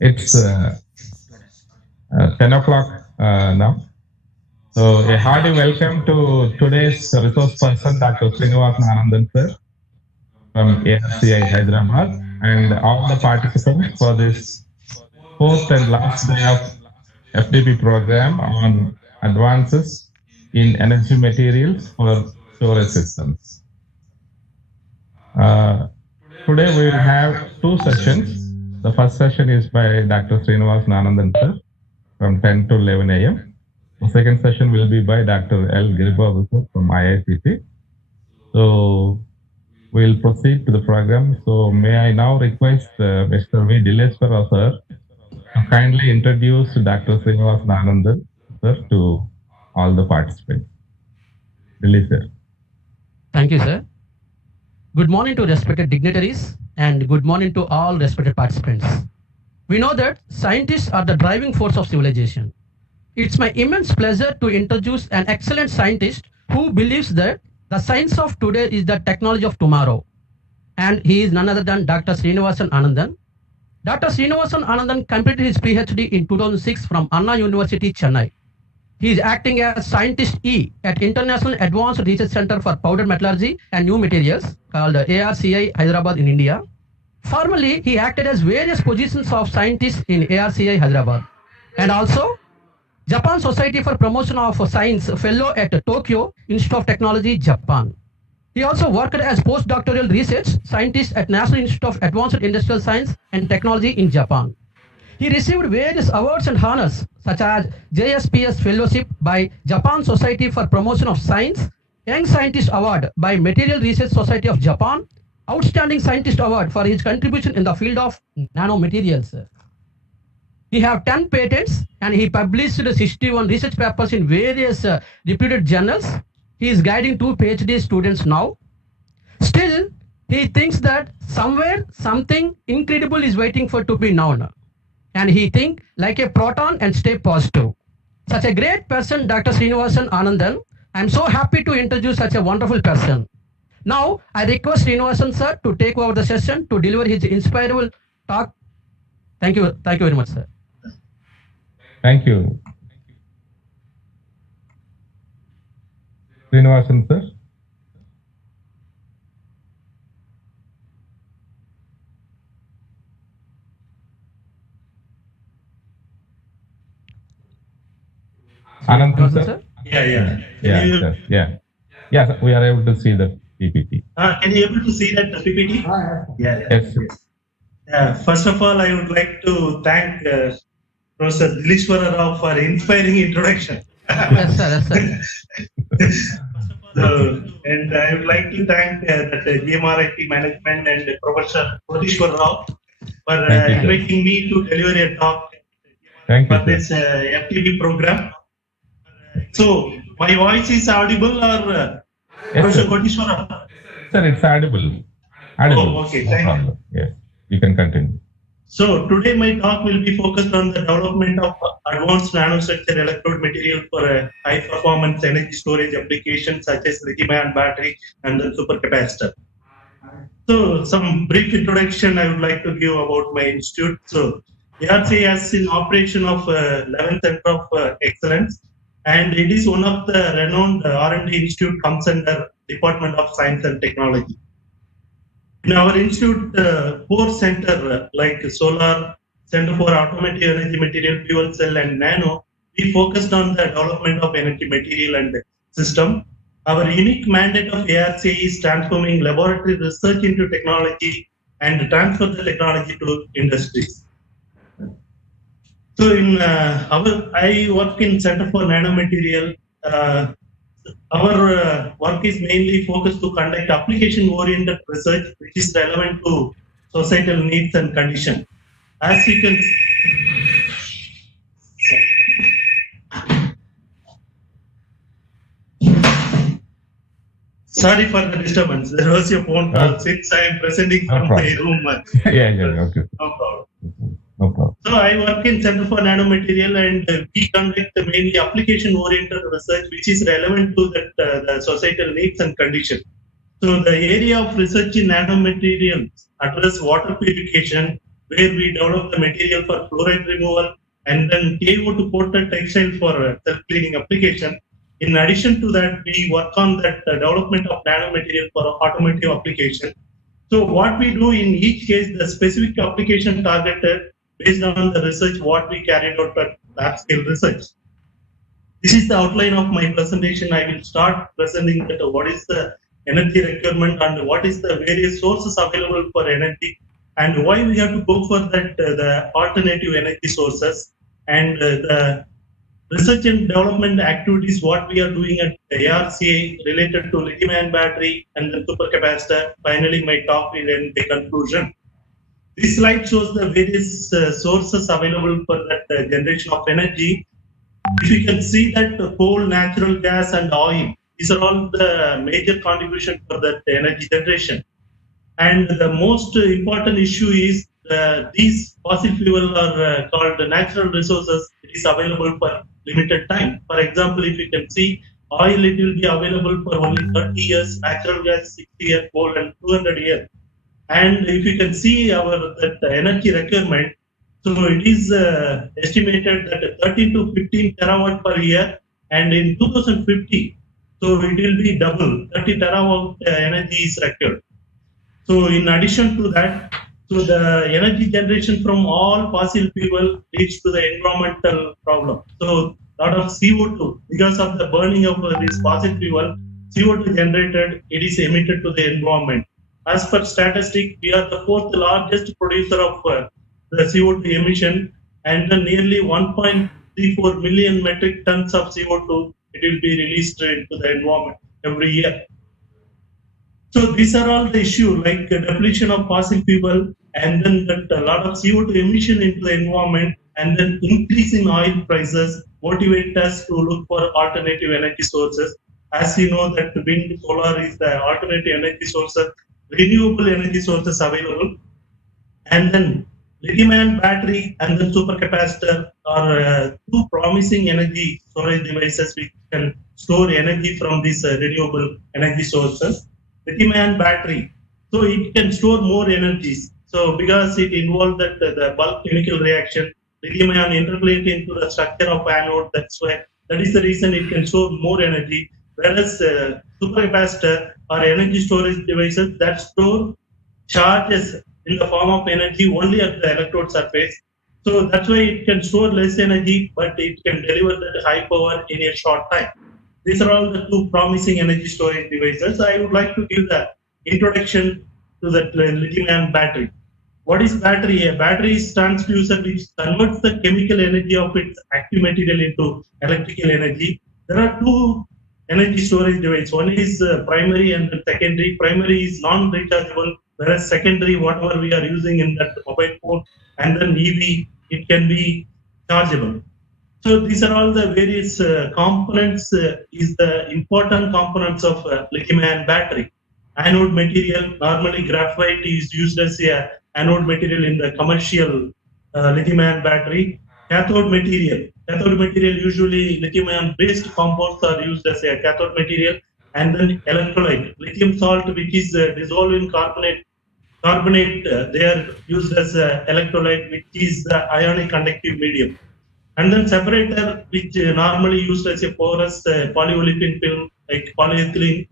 It's 10 o'clock now. So a hearty welcome to today's resource person, Dr. Srinivasan Anandan sir from ARCI Hyderabad, and all the participants for this fourth and last day of FDP program on advances in energy materials for storage systems. Today we will have two sessions. The first session is by Dr. Srinivasan Anandan sir from 10 to 11 a.m. The second session will be by Dr. L. Giribabu sir from IICT. So we'll proceed to the program. So may I now request Mr. V. Dileswara sir to kindly introduce Dr. Srinivasan Anandan sir to all the participants. Dileswara sir. Thank you, sir. Good morning to respected dignitaries and good morning to all respected participants. We know that scientists are the driving force of civilization. It's my immense pleasure to introduce an excellent scientist who believes that the science of today is the technology of tomorrow. And he is none other than Dr. Srinivasan Anandan. Dr. Srinivasan Anandan completed his PhD in 2006 from Anna University, Chennai. He is acting as Scientist E at International Advanced Research Center for Powder Metallurgy and New Materials called ARCI Hyderabad in India. Formerly, he acted as various positions of scientist in ARCI Hyderabad and also Japan Society for Promotion of Science Fellow at Tokyo Institute of Technology, Japan. He also worked as postdoctoral research scientist at National Institute of Advanced Industrial Science and Technology in Japan. He received various awards and honors such as JSPS Fellowship by Japan Society for Promotion of Science, Young Scientist Award by Material Research Society of Japan, Outstanding Scientist Award for his contribution in the field of nanomaterials. He have 10 patents and he published 61 research papers in various reputed journals. He is guiding 2 PhD students now. Still, he thinks that somewhere something incredible is waiting for to be known. And he think like a proton and stay positive. Such a great person, Dr. Srinivasan Anandan. I'm so happy to introduce such a wonderful person. Now, I request Srinivasan sir to take over the session to deliver his inspirable talk. Thank you very much, sir. Thank you. Srinivasan sir. Anandan sir? Yeah, we are able to see the PPT. Can you able to see that the PPT? Yes. First of all, I would like to thank Professor Dileswara Rao for inspiring introduction. Yes, sir. And I would like to thank the GMRIT management and Professor Dileswara Rao for inviting me to deliver a talk for this FTP program. So, my voice is audible or Professor Dileswara? Sir, it's audible. Oh, okay, thank you. Yes, you can continue. So today my talk will be focused on the development of advanced nanostructure electrode material for high performance energy storage applications such as lithium-ion battery and the supercapacitor. So some brief introduction I would like to give about my institute. So ARCI has in operation of 11th Center of Excellence, and it is one of the renowned R&D institute comes under Department of Science and Technology. In our institute, 4 centers like Solar, Center for Automotive Energy Material, Fuel Cell and Nano, we focused on the development of energy material and system. Our unique mandate of ARCI is transforming laboratory research into technology and transfer the technology to industries. So I work in Center for Nanomaterial. Our work is mainly focused to conduct application-oriented research which is relevant to societal needs and conditions. As you can sorry for the disturbance. There was a phone call since I am presenting from my room. Okay. No problem. No problem. So I work in Center for Nanomaterial and we conduct mainly application-oriented research which is relevant to the societal needs and conditions. So the area of research in nanomaterials address water purification, where we develop the material for fluoride removal, and then KO2 coated textile for self-cleaning application. In addition to that, we work on that development of nanomaterial for automotive application. So what we do in each case, the specific application targeted based on the research what we carried out at lab scale research. This is the outline of my presentation. I will start presenting that what is the energy requirement and what is the various sources available for energy and why we have to go for that the alternative energy sources and the research and development activities what we are doing at ARCA related to lithium-ion battery and the supercapacitor. Finally, my talk will end the conclusion. This slide shows the various sources available for that generation of energy. If you can see that coal, natural gas, and oil, these are all the major contribution for that energy generation. And the most important issue is these fossil fuel are called natural resources. It is available for limited time. For example, if you can see oil, it will be available for only 30 years, natural gas 60 years, coal and 200 years. And if you can see our that energy requirement, so it is estimated that 13 to 15 terawatt per year, and in 2050, so it will be double, 30 terawatt energy is required. So in addition to that, so the energy generation from all fossil fuel leads to the environmental problem. So lot of CO2 because of the burning of this fossil fuel, CO2 generated, it is emitted to the environment. As per statistic, we are the fourth largest producer of the CO2 emission, and nearly 1.34 million metric tons of CO2 it will be released into the environment every year. So these are all the issues like depletion of fossil fuel, and then that a lot of CO2 emission into the environment, and then increase in oil prices motivate us to look for alternative energy sources. As you know that wind, solar is the alternative energy sources, renewable energy sources available, and then lithium-ion battery and then supercapacitor are two promising energy storage devices which can store energy from these renewable energy sources. Lithium-ion battery, so it can store more energies. So because it involves that the bulk chemical reaction, lithium-ion interrelate into the structure of anode. That is the reason it can store more energy. Whereas supercapacitor are energy storage devices that store charges in the form of energy only at the electrode surface. So that's why it can store less energy, but it can deliver that high power in a short time. These are all the two promising energy storage devices. I would like to give the introduction to the lithium-ion battery. What is battery? A battery is transducer which converts the chemical energy of its active material into electrical energy. There are two energy storage devices. One is primary and the secondary. Primary is non-rechargeable, whereas secondary, whatever we are using in that mobile phone and then EV, it can be chargeable. So these are all the various components, is the important components of lithium-ion battery. Anode material, normally graphite is used as a anode material in the commercial lithium-ion battery. Cathode material usually lithium-ion based compounds are used as a cathode material, and then electrolyte, lithium salt which is dissolved in carbonate, they are used as electrolyte which is the ionic conductive medium. And then separator, which normally used as a porous polyolefin film like polyethylene.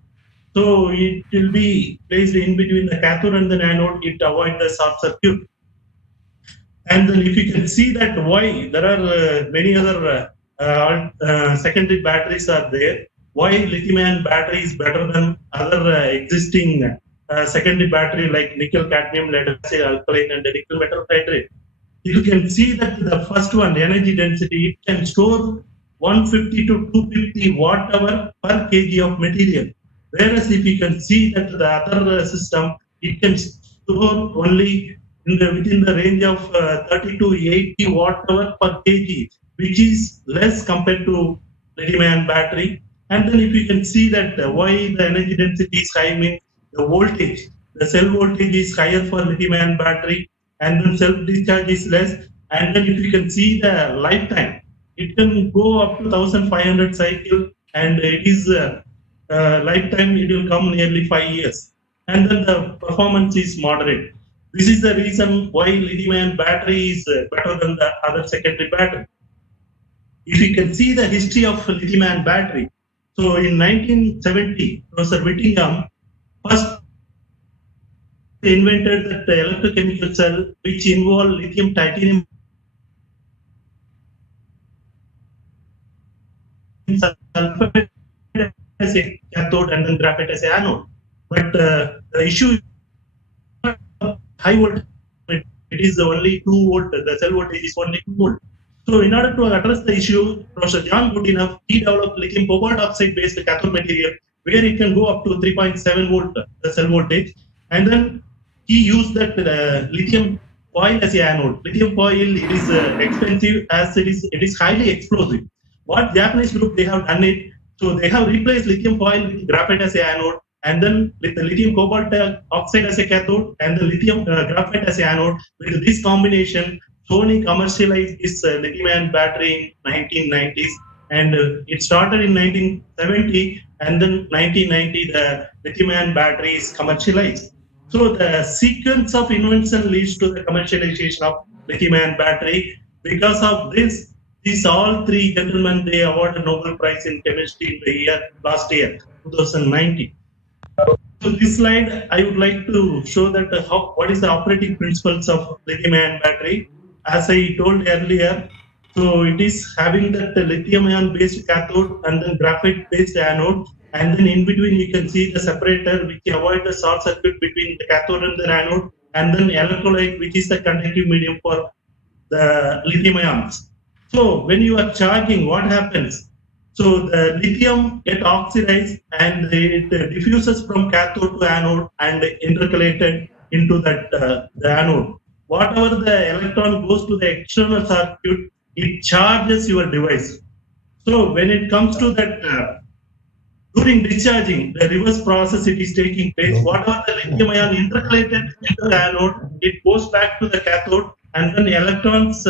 So it will be placed in between the cathode and the anode. It avoids the short circuit. And then if you can see that why there are many other secondary batteries are there, why lithium-ion battery is better than other existing secondary battery like nickel, cadmium, lead acid, alkaline, and nickel metal hydride. You can see that the first one, energy density, it can store 150 to 250 watt hour per kg of material. Whereas if you can see that the other system, it can store only within the range of 30 to 80 watt hour per kg, which is less compared to lithium-ion battery. And then if you can see that why the energy density is high, means the voltage, the cell voltage is higher for lithium-ion battery, and then self-discharge is less. And then if you can see the lifetime, it can go up to 1500 cycle, and it is lifetime, it will come nearly 5 years. And then the performance is moderate. This is the reason why lithium-ion battery is better than the other secondary battery. If you can see the history of lithium-ion battery, so in 1970, Professor Whittingham first invented that electrochemical cell which involved lithium titanium sulfide as a cathode and then graphite as a anode. But the issue high voltage, it is only 2 volt, the cell voltage is only 2 volt. So in order to address the issue, Professor John Goodenough, he developed lithium cobalt oxide based cathode material where it can go up to 3.7 volt the cell voltage, and then he used that lithium foil as a anode. Lithium foil, it is expensive as it is highly explosive. What Japanese group, they have done it, so they have replaced lithium foil with graphite as a anode, and then with the lithium cobalt oxide as a cathode and the lithium graphite as a anode. With this combination, Sony commercialized this lithium-ion battery in 1990s, and it started in 1970, and then 1990 the lithium-ion battery is commercialized. So the sequence of invention leads to the commercialization of lithium-ion battery. Because of this, these all three gentlemen, they awarded Nobel Prize in Chemistry in the last year, 2019. So this slide, I would like to show that what is the operating principles of lithium-ion battery. As I told earlier, so it is having that lithium-ion based cathode and then graphite based anode, and then in between you can see the separator which avoid the short circuit between the cathode and the anode, and then electrolyte which is the conductive medium for the lithium ions. So when you are charging, what happens? So the lithium get oxidized and it diffuses from cathode to anode and intercalated into that the anode. Whatever the electron goes to the external circuit, it charges your device. So when it comes to that, during discharging, the reverse process it is taking place. Whatever the lithium ion intercalated into the anode, it goes back to the cathode, and then electrons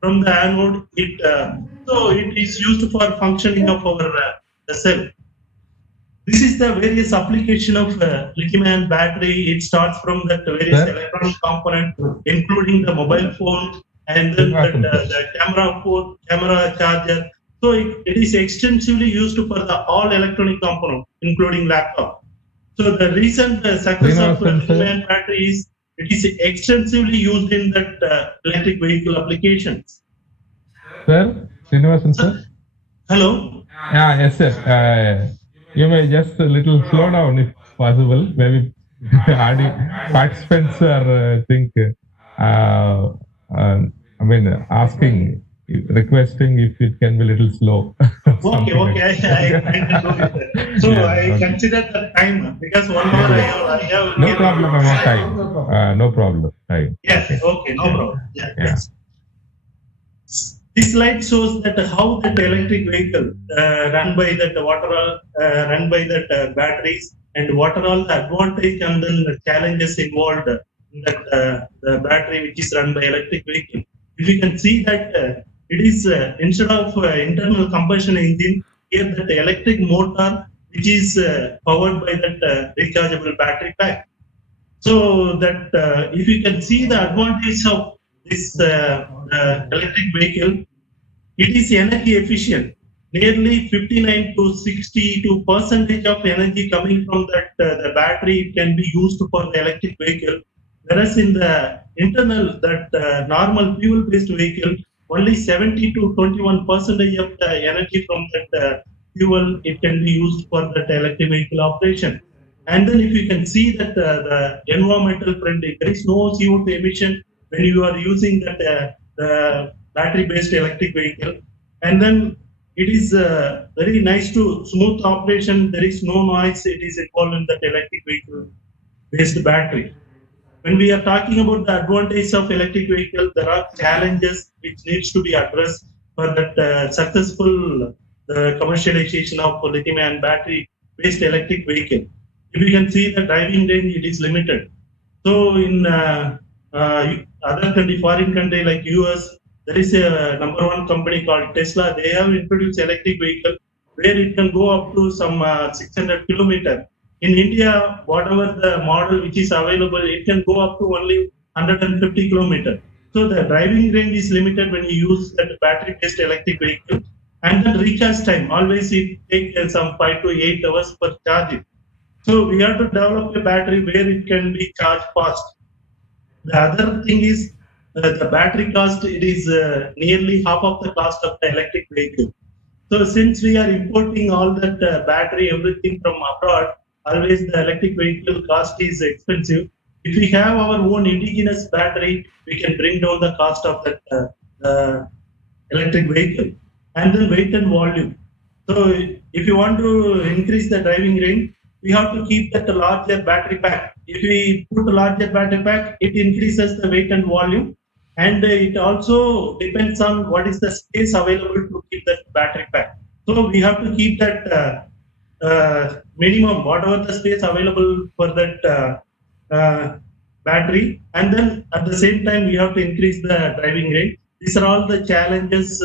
from the anode, so it is used for functioning of our the cell. This is the various application of lithium-ion battery. It starts from that various electronic component, including the mobile phone, and then the camera charger. So it is extensively used for the all electronic component, including laptop. So the recent success of lithium-ion battery is it is extensively used in that electric vehicle applications. Sir, Srinivasan sir. Hello. Yeah, yes sir. You may just a little slow down if possible. Maybe participants are asking, requesting if it can be a little slow. Okay. I can do it. So yeah, I consider the time because 1 hour I have. No problem about time. No problem. Time. Yes. Okay. No problem. Yeah. This slide shows that how that electric vehicle run by that run by that batteries, and what are all the advantage and then the challenges involved in that the battery which is run by electric vehicle. If you can see that it is instead of internal combustion engine, here that electric motor which is powered by that rechargeable battery pack. So that if you can see the advantage of this electric vehicle, it is energy efficient. Nearly 59 to 62% of energy coming from that the battery can be used for the electric vehicle. Whereas in the internal that normal fuel-based vehicle, only 70 to 21% of the energy from that fuel it can be used for that electric vehicle operation. And then if you can see that the environmental friendly, there is no CO2 emission when you are using that the battery-based electric vehicle. And then it is very nice to smooth operation. There is no noise. It is involved in that electric vehicle-based battery. When we are talking about the advantage of electric vehicle, there are challenges which needs to be addressed for that successful commercialization of lithium-ion battery-based electric vehicle. If you can see the driving range, it is limited. So in other country, foreign country like US, there is a number one company called Tesla. They have introduced electric vehicle where it can go up to some 600 kilometers. In India, whatever the model which is available, it can go up to only 150 kilometers. So the driving range is limited when you use that battery-based electric vehicle. And then recharge time, always it takes some 5 to 8 hours per charging. So we have to develop a battery where it can be charged fast. The other thing is the battery cost, it is nearly half of the cost of the electric vehicle. So since we are importing all that battery, everything from abroad, always the electric vehicle cost is expensive. If we have our own indigenous battery, we can bring down the cost of that electric vehicle. And then weight and volume. So if you want to increase the driving range, we have to keep that larger battery pack. If we put a larger battery pack, it increases the weight and volume. And it also depends on what is the space available to keep that battery pack. So we have to keep that minimum, whatever the space available for that battery. And then at the same time, we have to increase the driving range. These are all the challenges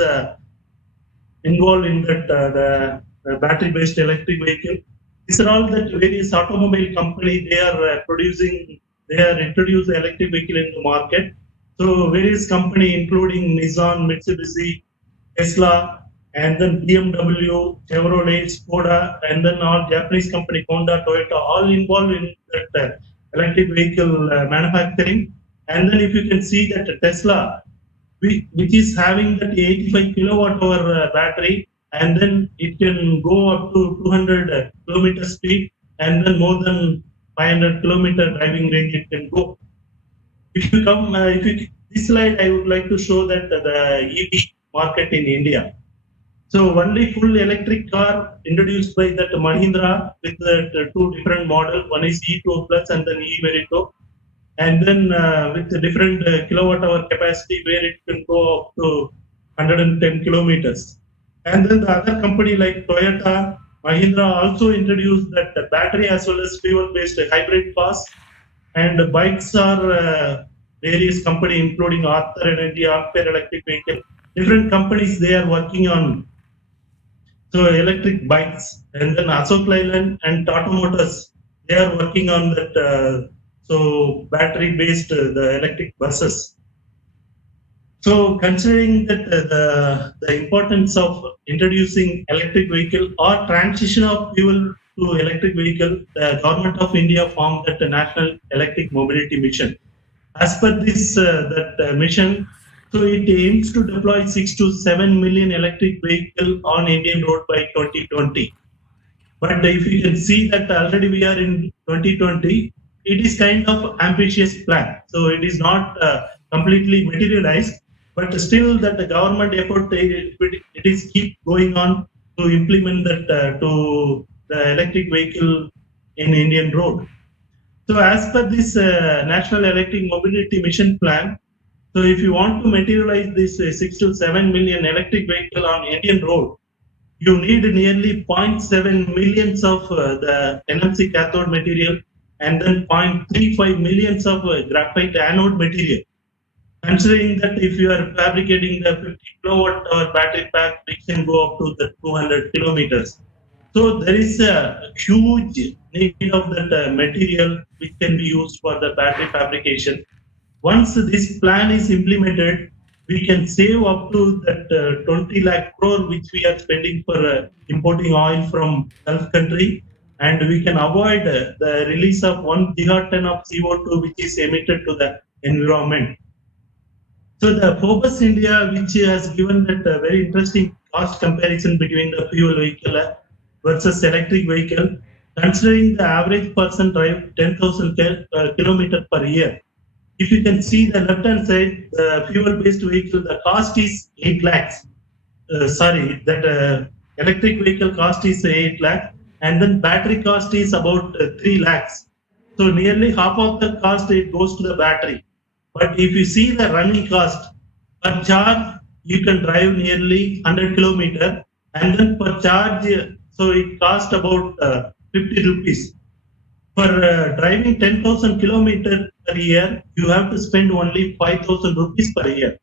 involved in that the battery-based electric vehicle. These are all that various automobile companies, they are introduced the electric vehicle into market. So various companies including Nissan, Mitsubishi, Tesla, and then BMW, Chevrolet, Skoda, and then all Japanese company, Honda, Toyota, all involved in that electric vehicle manufacturing. And then if you can see that Tesla, which is having that 85 kilowatt hour battery, and then it can go up to 200 kilometer speed, and then more than 500 kilometer driving range it can go. If you come, this slide, I would like to show that the EV market in India. So only full electric car introduced by that Mahindra with the two different models. One is E2 Plus and then E-Verito. And then with the different kilowatt hour capacity where it can go up to 110 kilometers. And then the other company like Toyota, Mahindra also introduced that battery as well as fuel-based hybrid cars. And the bikes are various companies including Arthur Energy, Ampere Electric Vehicle. Different companies they are working on so electric bikes. And then Ashok Leyland and Tata Motors, they are working on that so battery-based the electric buses. So considering that the importance of introducing electric vehicle or transition of fuel to electric vehicle, the government of India formed that National Electric Mobility Mission. As per this mission, so it aims to deploy 6 to 7 million electric vehicle on Indian road by 2020. But if you can see that already we are in 2020, it is kind of ambitious plan. So it is not completely materialized, but still that the government effort, it is keep going on to implement that to the electric vehicle in Indian road. So as per this National Electric Mobility Mission plan, so if you want to materialize this 6 to 7 million electric vehicle on Indian road, you need nearly 0.7 millions of the NMC cathode material and then 0.35 millions of graphite anode material. Considering that if you are fabricating the 50 kilowatt hour battery pack, it can go up to the 200 kilometers. So there is a huge need of that material which can be used for the battery fabrication. Once this plan is implemented, we can save up to that 20 lakh crore which we are spending for importing oil from Gulf country, and we can avoid the release of 1 gigaton of CO2 which is emitted to the environment. So the Forbes India, which has given that very interesting cost comparison between the fuel vehicle versus electric vehicle, considering the average person drive 10,000 kilometers per year. If you can see the left-hand side, the fuel-based vehicle, the cost is 8 lakhs. Electric vehicle cost is 8 lakhs, and then battery cost is about 3 lakhs. So nearly half of the cost it goes to the battery. But if you see the running cost per charge, you can drive nearly 100 kilometers, and then per charge, so it costs about 50 rupees. For driving 10,000 kilometers per year, you have to spend only 5,000 rupees per year.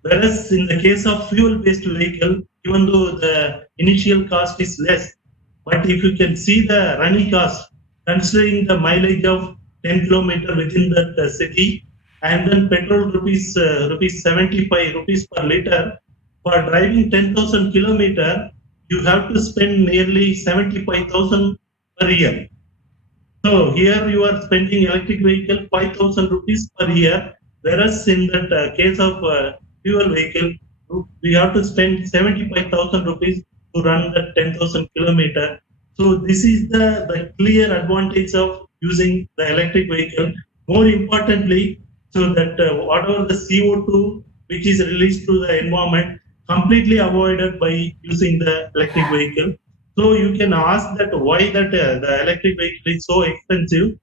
Whereas in the case of fuel-based vehicle, even though the initial cost is less, but if you can see the running cost, considering the mileage of 10 kilometers within that city, and then petrol rupees 75 rupees per liter. For driving 10,000 kilometer, you have to spend nearly 75,000 per year. So here you are spending electric vehicle 5,000 rupees per year, whereas in that case of fuel vehicle, we have to spend 75,000 rupees to run the 10,000 kilometer. So this is the clear advantage of using the electric vehicle. More importantly, so that whatever the CO2 which is released to the environment completely avoided by using the electric vehicle. So you can ask that why that the electric vehicle is so expensive,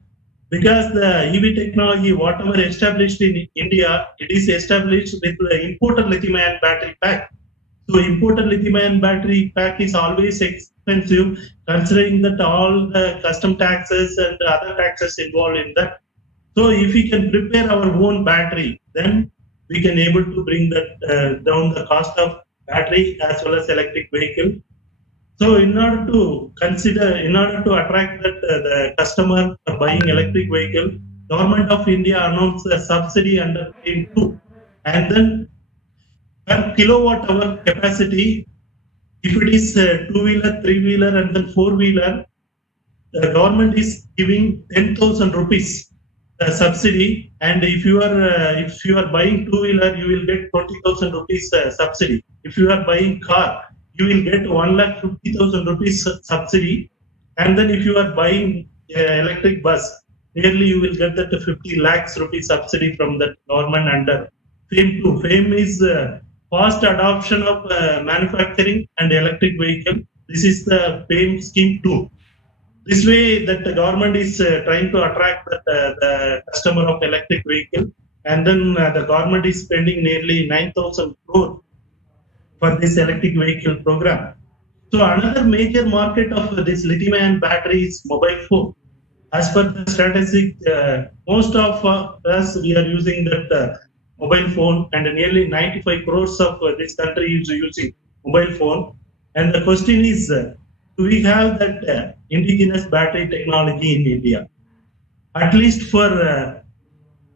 because the EV technology, whatever established in India, it is established with the imported lithium-ion battery pack. So imported lithium-ion battery pack is always expensive, considering that all the custom taxes and other taxes involved in that. So if we can prepare our own battery, then we can able to bring that down the cost of battery as well as electric vehicle. So in order to attract that the customer for buying electric vehicle, Government of India announced a subsidy under FAME 2, and then per kilowatt hour capacity, if it is two-wheeler, three-wheeler, and then four-wheeler, the government is giving 10,000 rupees subsidy, and if you are buying two-wheeler, you will get 20,000 rupees subsidy. If you are buying car, you will get 1,50,000 rupees subsidy, and then if you are buying electric bus, nearly you will get that 50 lakhs rupees subsidy from the government under FAME 2. FAME is fast adoption of manufacturing and electric vehicle. This is the FAME scheme 2. This way that the government is trying to attract the customer of electric vehicle, and then the government is spending nearly 9,000 crore for this electric vehicle program. So another major market of this lithium-ion battery is mobile phone. As per the statistic, most of us, we are using that mobile phone, and nearly 95 crores of this country is using mobile phone. And the question is, do we have that indigenous battery technology in India? At least for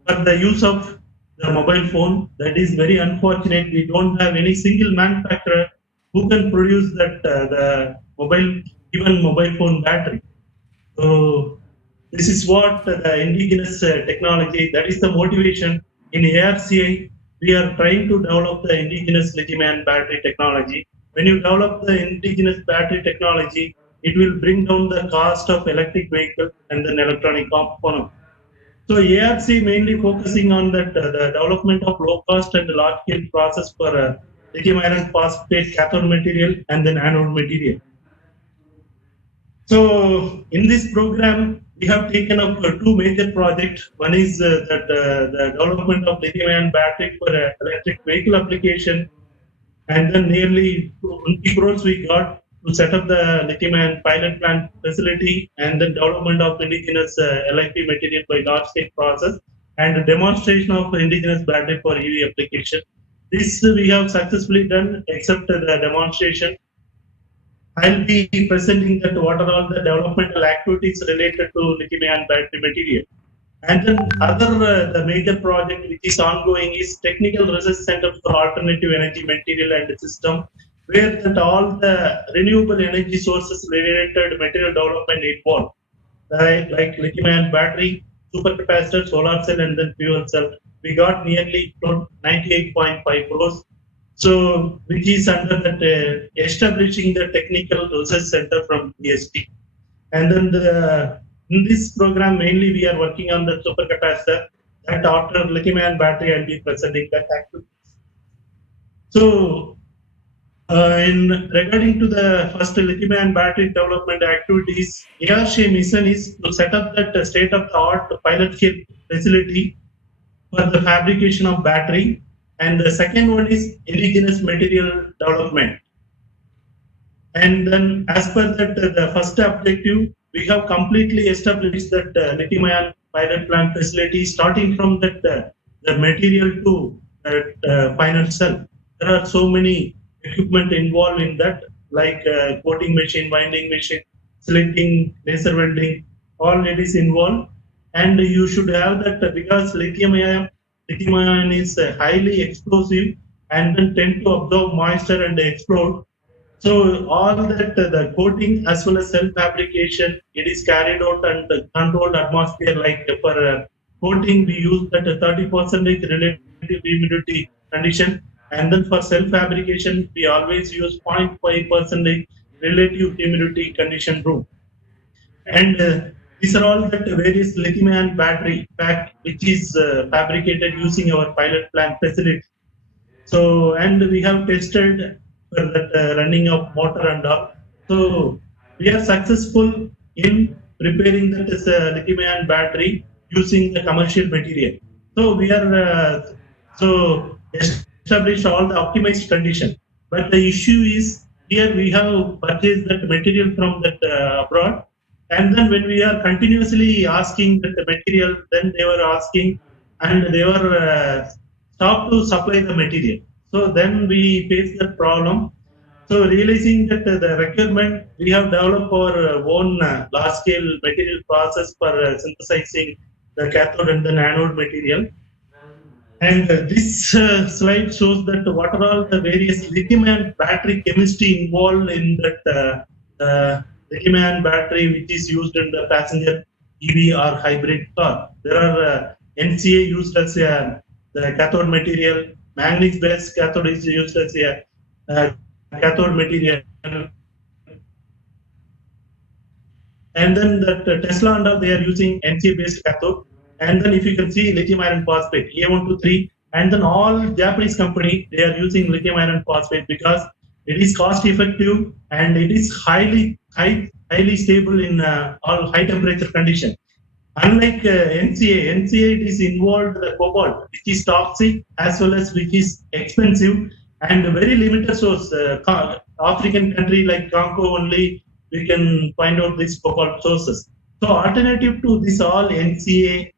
the use of the mobile phone, that is very unfortunate. We don't have any single manufacturer who can produce that the mobile phone battery. So this is what the indigenous technology, that is the motivation. In ARCI, we are trying to develop the indigenous lithium-ion battery technology. When you develop the indigenous battery technology, it will bring down the cost of electric vehicle and then electronic component. So ARC mainly focusing on that the development of low cost and large scale process for lithium iron phosphate cathode material and then anode material. So in this program, we have taken up two major projects. One is that the development of lithium-ion battery for electric vehicle application, and then nearly 20 crores we got to set up the lithium-ion pilot plant facility, and then development of indigenous LiP material by large-scale process, and demonstration of indigenous battery for EV application. This we have successfully done, except the demonstration. I'll be presenting that what are all the developmental activities related to lithium-ion battery material. And then other the major project which is ongoing is Technical Research Center for Alternative Energy Material and System, where that all the renewable energy sources related material development involved, like lithium-ion battery, supercapacitor, solar cell, and then fuel cell. We got nearly 98.5 crores. So, which is under that establishing the Technical Research Center from DSP. And then in this program, mainly we are working on the supercapacitor. That after lithium-ion battery, I'll be presenting that activity. So, regarding to the first lithium-ion battery development activities, ARCI mission is to set up that state-of-the-art pilot scale facility for the fabrication of battery. And the second one is indigenous material development. And then as per that, the first objective, we have completely established that lithium-ion pilot plant facility, starting from that the material to final cell. There are so many equipment involved in that, like coating machine, winding machine, slitting, laser welding, all it is involved. And you should have that because lithium-ion lithium ion is highly explosive and then tend to absorb moisture and explode. So all that the coating as well as cell fabrication, it is carried out under controlled atmosphere. Like for coating, we use that 30% relative humidity condition, and then for cell fabrication, we always use 0.5% relative humidity condition room. And these are all that various lithium-ion battery pack, which is fabricated using our pilot plant facility. So, and we have tested for that running of motor and all. So, we are successful in preparing that as a lithium-ion battery using the commercial material. So, we are so established all the optimized condition. But the issue is here we have purchased that material from that abroad, and then when we are continuously asking that the material, then they were asking and they were stopped to supply the material. So then we face that problem. So realizing that the requirement, we have developed our own large-scale material process for synthesizing the cathode and the anode material. And this slide shows that what are all the various lithium-ion battery chemistry involved in that lithium-ion battery which is used in the passenger EV or hybrid car. There are NCA used as the cathode material, manganese-based cathode is used as a cathode material. And then that Tesla and all, they are using NCA-based cathode. And then if you can see lithium iron phosphate, A123, and then all Japanese company, they are using lithium iron phosphate because it is cost effective and it is highly stable in all high temperature condition. Unlike NCA it is involved the cobalt, which is toxic as well as which is expensive and very limited source. African country like Congo only we can find out these cobalt sources. So alternative to this all NCA,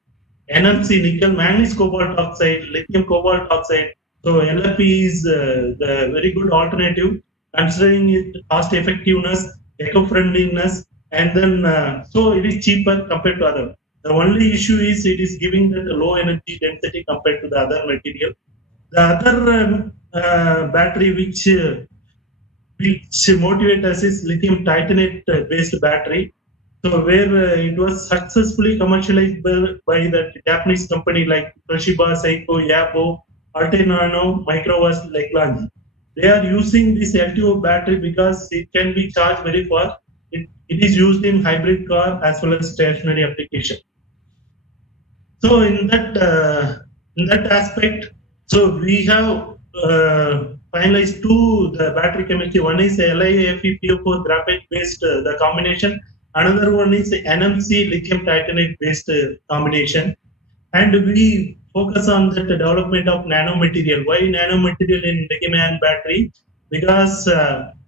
NMC, nickel, manganese cobalt oxide, lithium cobalt oxide. So LFP is the very good alternative, considering its cost effectiveness, eco-friendliness, and then so it is cheaper compared to other. The only issue is it is giving that low energy density compared to the other material. The other battery which motivates us is lithium titanate based battery. So where it was successfully commercialized by the Japanese company like Toshiba, Seiko, Yapo, Altenano, Microvast, Lagrange. They are using this LTO battery because it can be charged very fast. It is used in hybrid car as well as stationary application. So in that aspect, so we have finalized the battery chemistry. One is LiFePO4 graphite based the combination. Another one is NMC lithium titanate based combination, and we focus on the development of nanomaterial. Why nanomaterial in lithium-ion battery? Because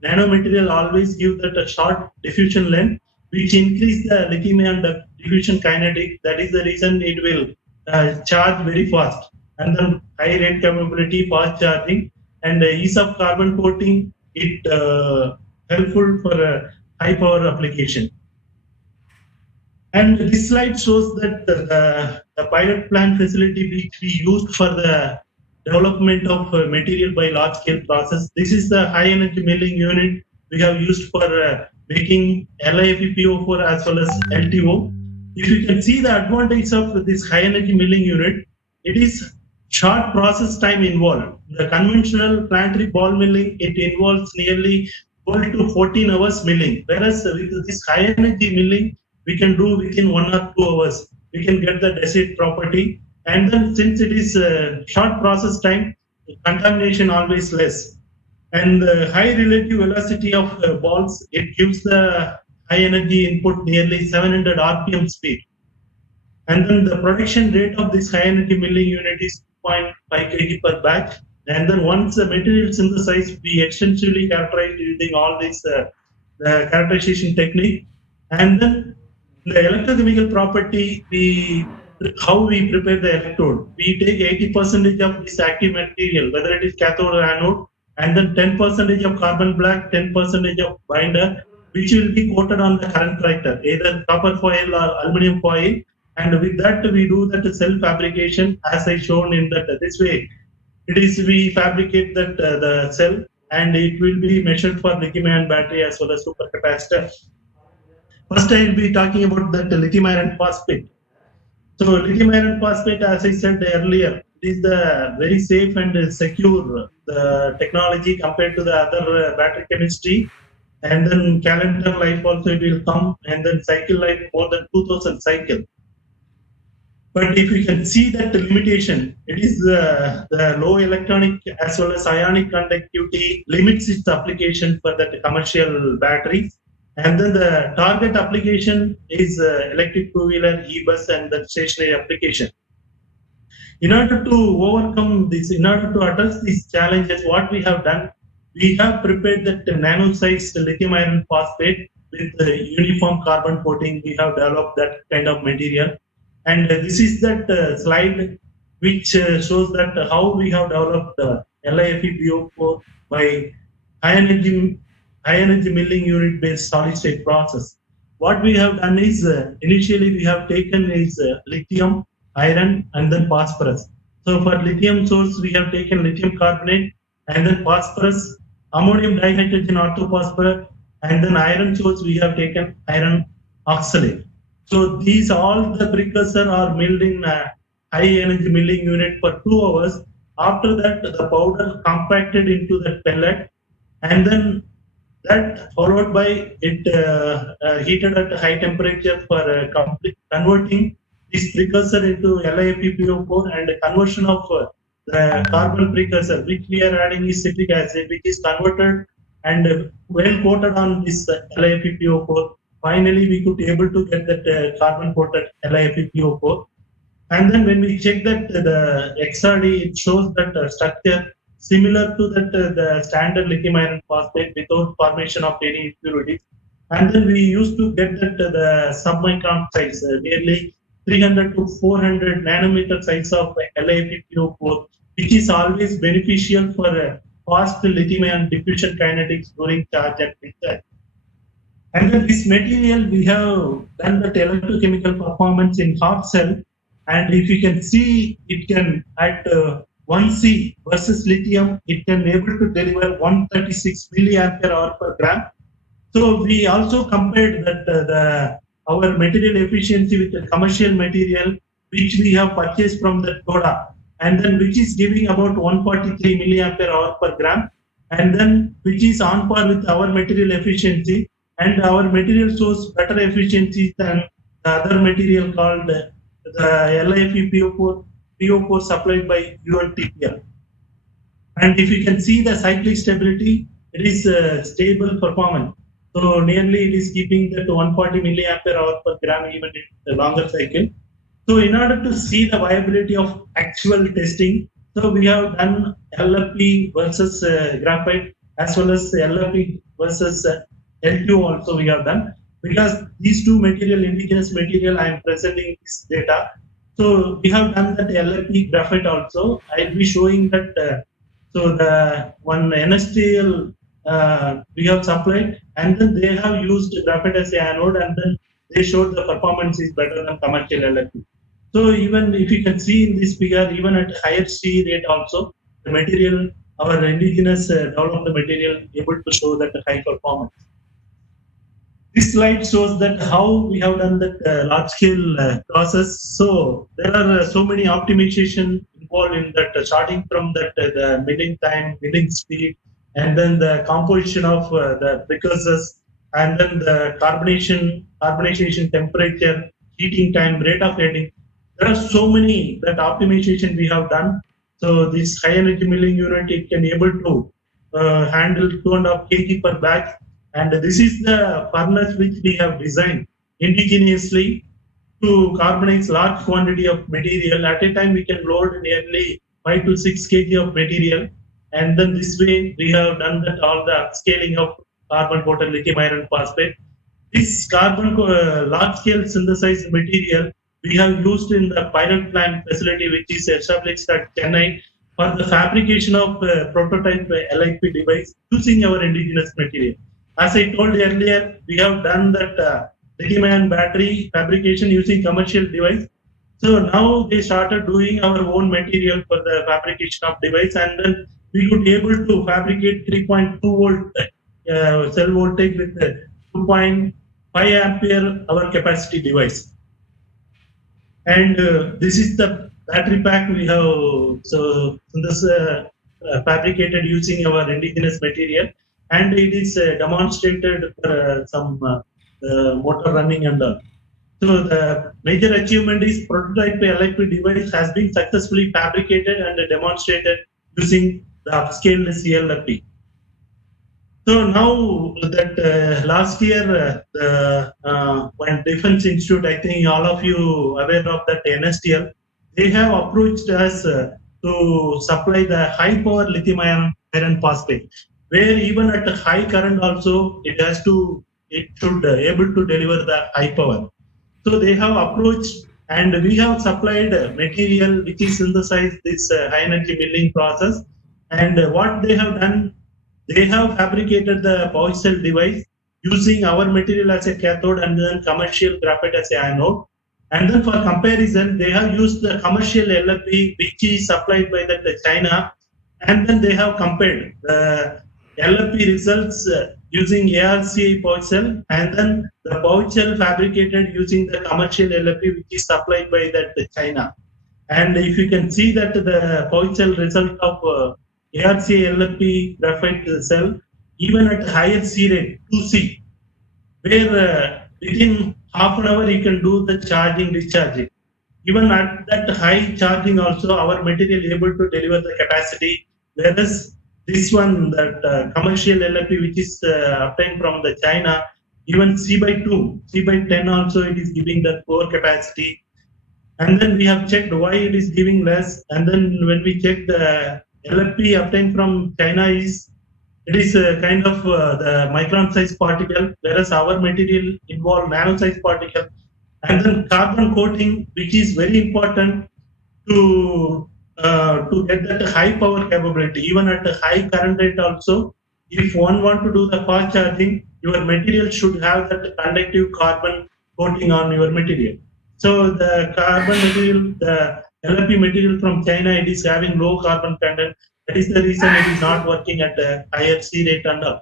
nanomaterial always give that a short diffusion length, which increase the lithium-ion diffusion kinetic. That is the reason it will charge very fast, and then high rate capability, fast charging, and ease of carbon coating. It helpful for high power application. And this slide shows that the pilot plant facility which we used for the development of material by large scale process. This is the high energy milling unit we have used for making LiFePO4 as well as LTO. If you can see the advantage of this high energy milling unit, it is short process time involved. The conventional planetary ball milling, it involves nearly 12 to 14 hours milling. Whereas with this high energy milling, we can do within 1 or 2 hours. We can get the desired property. And then since it is short process time, contamination always less. And the high relative velocity of balls, it gives the high energy input nearly 700 RPM speed. And then the production rate of this high energy milling unit is 0.5 kg per batch. And then once the material synthesized, we extensively characterize using all this the characterization technique. And then the electrochemical property, how we prepare the electrode. We take 80% of this active material, whether it is cathode or anode, and then 10% of carbon black, 10% of binder, which will be coated on the current collector, either copper foil or aluminum foil. And with that, we do that cell fabrication as I shown in that this way. It is we fabricate that the cell and it will be measured for lithium-ion battery as well as supercapacitor. First, I will be talking about that lithium iron phosphate. So lithium iron phosphate, as I said earlier, it is the very safe and secure the technology compared to the other battery chemistry. And then calendar life also it will come, and then cycle life more than 2000 cycle. But if you can see that limitation, it is the low electronic as well as ionic conductivity limits its application for that commercial batteries. And then the target application is electric two-wheeler, e-bus, and the stationary application. In order to overcome this, in order to address these challenges, what we have done, we have prepared that nano-sized lithium iron phosphate with uniform carbon coating. We have developed that kind of material. And this is that slide which shows that how we have developed LiFePO4 by high energy milling unit based solid state process. What we have done is initially we have taken is lithium, iron, and then phosphorus. So for lithium source, we have taken lithium carbonate and then phosphorus, ammonium dihydrogen orthophosphorus, and then iron source we have taken iron oxalate. So these all the precursor are milled in high energy milling unit for 2 hours. After that, the powder compacted into the pellet, and then that followed by it heated at high temperature for converting this precursor into LiFePO4 and conversion of the carbon precursor, which we are adding is citric acid, which is converted and well coated on this LiFePO4. Finally, we could able to get that carbon coated LiFePO4. And then when we check that the XRD, it shows that structure similar to that the standard lithium iron phosphate without formation of any impurities. And then we used to get that the submicron size, nearly 300 to 400 nanometer size of LiFePO4, which is always beneficial for fast lithium ion diffusion kinetics during charge and discharge. And then this material, we have done that electrochemical performance in hot cell. And if you can see, it can at 1C versus lithium, it can able to deliver 136 milliampere hour per gram. So we also compared that our material efficiency with the commercial material, which we have purchased from the Toda, and then which is giving about 143 milliampere hour per gram, and then which is on par with our material efficiency. And our material shows better efficiency than the other material called the LiFePO4 supplied by UNTPL. And if you can see the cyclic stability, it is stable performance. So nearly it is keeping that 140 milliampere hour per gram even in the longer cycle. So in order to see the viability of actual testing, so we have done LFP versus graphite as well as LFP versus L2 also we have done, because these two material, indigenous material, I am presenting this data. So we have done that LFP graphite also. I will be showing that. So the one NSTL we have supplied, and then they have used graphite as a anode, and then they showed the performance is better than commercial LFP. So even if you can see in this figure, even at higher C rate also, the material, our indigenous developed material able to show that high performance. This slide shows that how we have done that large scale process. So there are so many optimization involved in that, starting from that the milling time, milling speed, and then the composition of the precursors, and then the carbonization temperature, heating time, rate of heating. There are so many that optimization we have done. So this high energy milling unit, it can able to handle 2.5 kg per batch. And this is the furnace which we have designed indigenously to carbonize large quantity of material. At a time, we can load nearly 5 to 6 kg of material. And then this way, we have done that all the upscaling of carbon coated lithium iron phosphate. This carbon large scale synthesized material we have used in the pilot plant facility, which is established at Chennai, for the fabrication of prototype LIP device using our indigenous material. As I told earlier, we have done that lithium-ion battery fabrication using commercial device. So now they started doing our own material for the fabrication of device, and then we could able to fabricate 3.2 volt cell voltage with 2.5 ampere hour capacity device. And this is the battery pack we have fabricated using our indigenous material, and it is demonstrated for some motor running and all. So the major achievement is prototype LiP device has been successfully fabricated and demonstrated using the upscaled CLFP. So now that last year, when Defense Institute, I think all of you aware of that NSTL, they have approached us to supply the high power lithium iron phosphate, where even at high current also it should able to deliver the high power. So they have approached, and we have supplied material which is synthesized this high energy milling process. And what they have done, they have fabricated the pouch cell device using our material as a cathode and then commercial graphite as a anode. And then for comparison, they have used the commercial LFP which is supplied by the China, and then they have compared the LFP results using ARCA pouch cell, and then the pouch cell fabricated using the commercial LFP which is supplied by the China. And if you can see that the pouch cell result of ARCA LFP graphite cell, even at higher C rate, 2C, where within half an hour you can do the charging, discharging. Even at that high charging also, our material able to deliver the capacity, whereas this one, that commercial LFP which is obtained from the China, even C by 2, C by 10 also it is giving that poor capacity. And then we have checked why it is giving less. And then when we check the LFP obtained from China it is kind of the micron size particle, whereas our material involve nano size particle. And then carbon coating, which is very important to get that high power capability, even at a high current rate also. If one want to do the fast charging, your material should have that conductive carbon coating on your material. So the carbon material, the LFP material from China, it is having low carbon content. That is the reason it is not working at a higher C rate and all.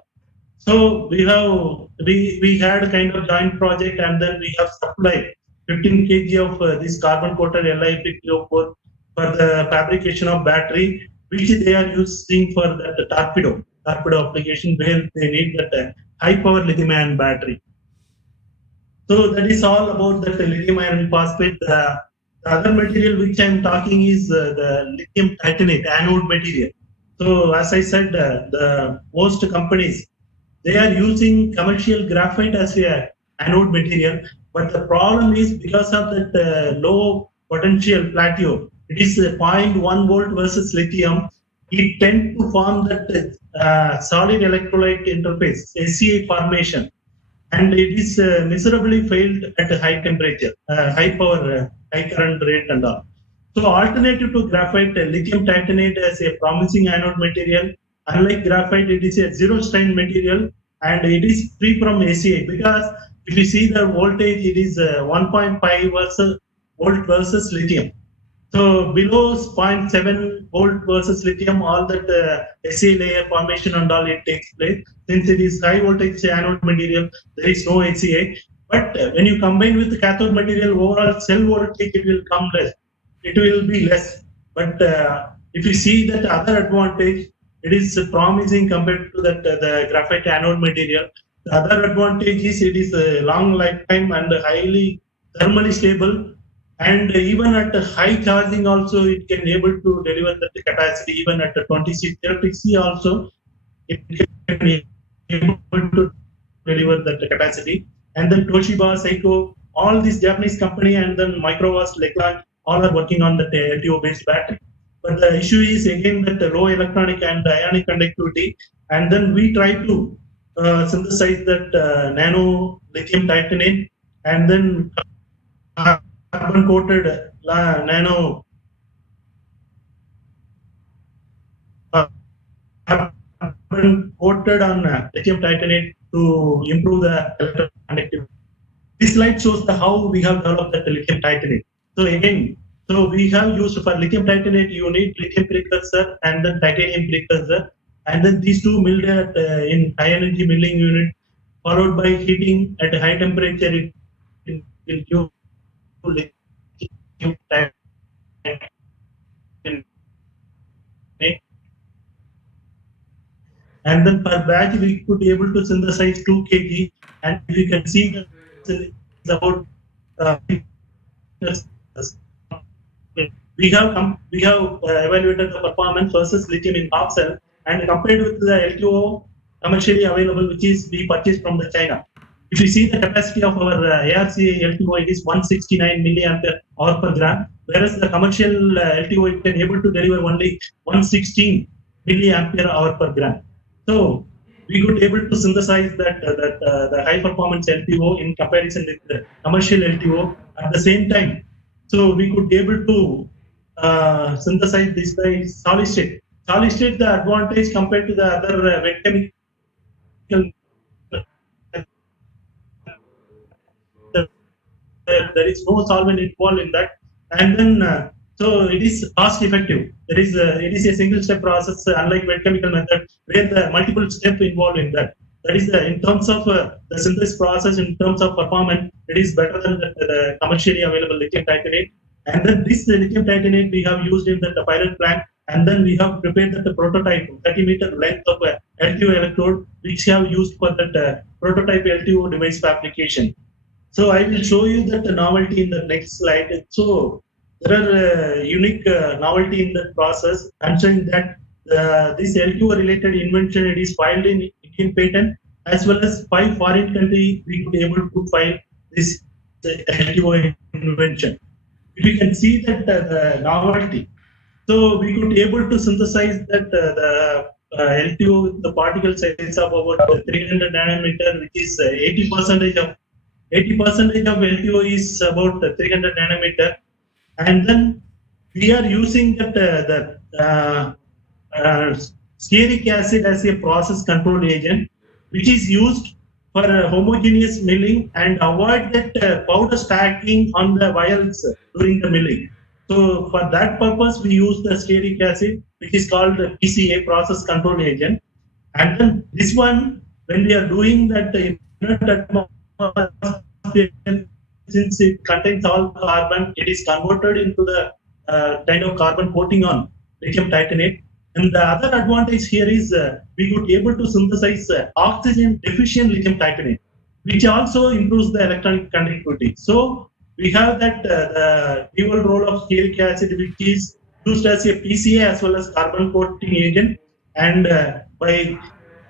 So we had kind of joint project, and then we have supplied 15 kg of this carbon coated LiPo4 for the fabrication of battery, which they are using for the torpedo application, where they need that high power lithium ion battery. So that is all about the lithium iron phosphate. The other material which I am talking is the lithium titanate anode material. So as I said, the most companies, they are using commercial graphite as a anode material, but the problem is because of that low potential plateau, it is 0.1 volt versus lithium, it tends to form that solid electrolyte interface, SCA formation, and it is miserably failed at a high temperature, high power, high current rate and all. So alternative to graphite, lithium titanate as a promising anode material. Unlike graphite, it is a zero strain material and it is free from ACI, because if you see the voltage, it is 1.5 volt versus lithium. So below 0.7 volt versus lithium, all that ACI layer formation and all it takes place. Since it is high voltage anode material, there is no ACI. But when you combine with the cathode material, overall cell voltage it will come less. It will be less. But if you see that other advantage, it is promising compared to that the graphite anode material. The other advantage is it is a long lifetime and highly thermally stable. And even at high charging also, it can able to deliver the capacity. Even at 26 theoretic C also, it can be able to deliver that capacity. And then Toshiba, Seiko, all these Japanese company, and then Microvast, Lekland, all are working on the LTO based battery. But the issue is again that the low electronic and ionic conductivity. And then we try to synthesize that nano lithium titanate, and then carbon coated nano carbon coated on lithium titanate to improve the electroconductivity. This slide shows how we have developed the lithium titanate. So again, so we have used for lithium titanate, you need lithium precursor and then titanium precursor, and then these two milled in high energy milling unit, followed by heating at a high temperature. It will give lithium titanate. And then per batch we could be able to synthesize 2 kg, and you can see that it's about we have evaluated the performance versus lithium in half cell and compared with the LTO commercially available, which is we purchased from the China. If you see the capacity of our ARCA LTO, it is 169 milliampere hour per gram, whereas the commercial LTO it can able to deliver only 116 milliampere hour per gram. So we could able to synthesize the high performance LTO in comparison with the commercial LTO at the same time. So we could be able to synthesize this by solid state. Solid state, the advantage compared to the other wet chemical, there is no solvent involved in that, and then so it is cost effective. There is it is a single step process, unlike wet chemical method where the multiple step involved in that. That is in terms of the synthesis process, in terms of performance, it is better than the commercially available lithium titanate. And then this lithium titanate we have used in the pilot plant, and then we have prepared the prototype 30-meter length of LTO electrode, which have used for that prototype LTO device application. So I will show you that novelty in the next slide. So there are unique novelty in the process. I'm saying that this LTO related invention, it is filed in Indian patent, as well as 5 foreign countries we could be able to file this LTO invention. If you can see that the novelty, so we could be able to synthesize that the LTO with the particle size of about 300 nanometer, which is 80% of 80% of LTO is about 300 nanometer, and then we are using that stearic acid as a process control agent, which is used for homogeneous milling and avoid that powder stacking on the vials during the milling. So for that purpose, we use the stearic acid, which is called the PCA, process control agent. And then this one, when we are doing that since it contains all carbon, it is converted into the kind of carbon coating on lithium titanate. And the other advantage here is we could be able to synthesize oxygen deficient lithium titanate, which also improves the electronic conductivity. So we have that the dual role of stearic acid, which is used as a PCA as well as carbon coating agent, and by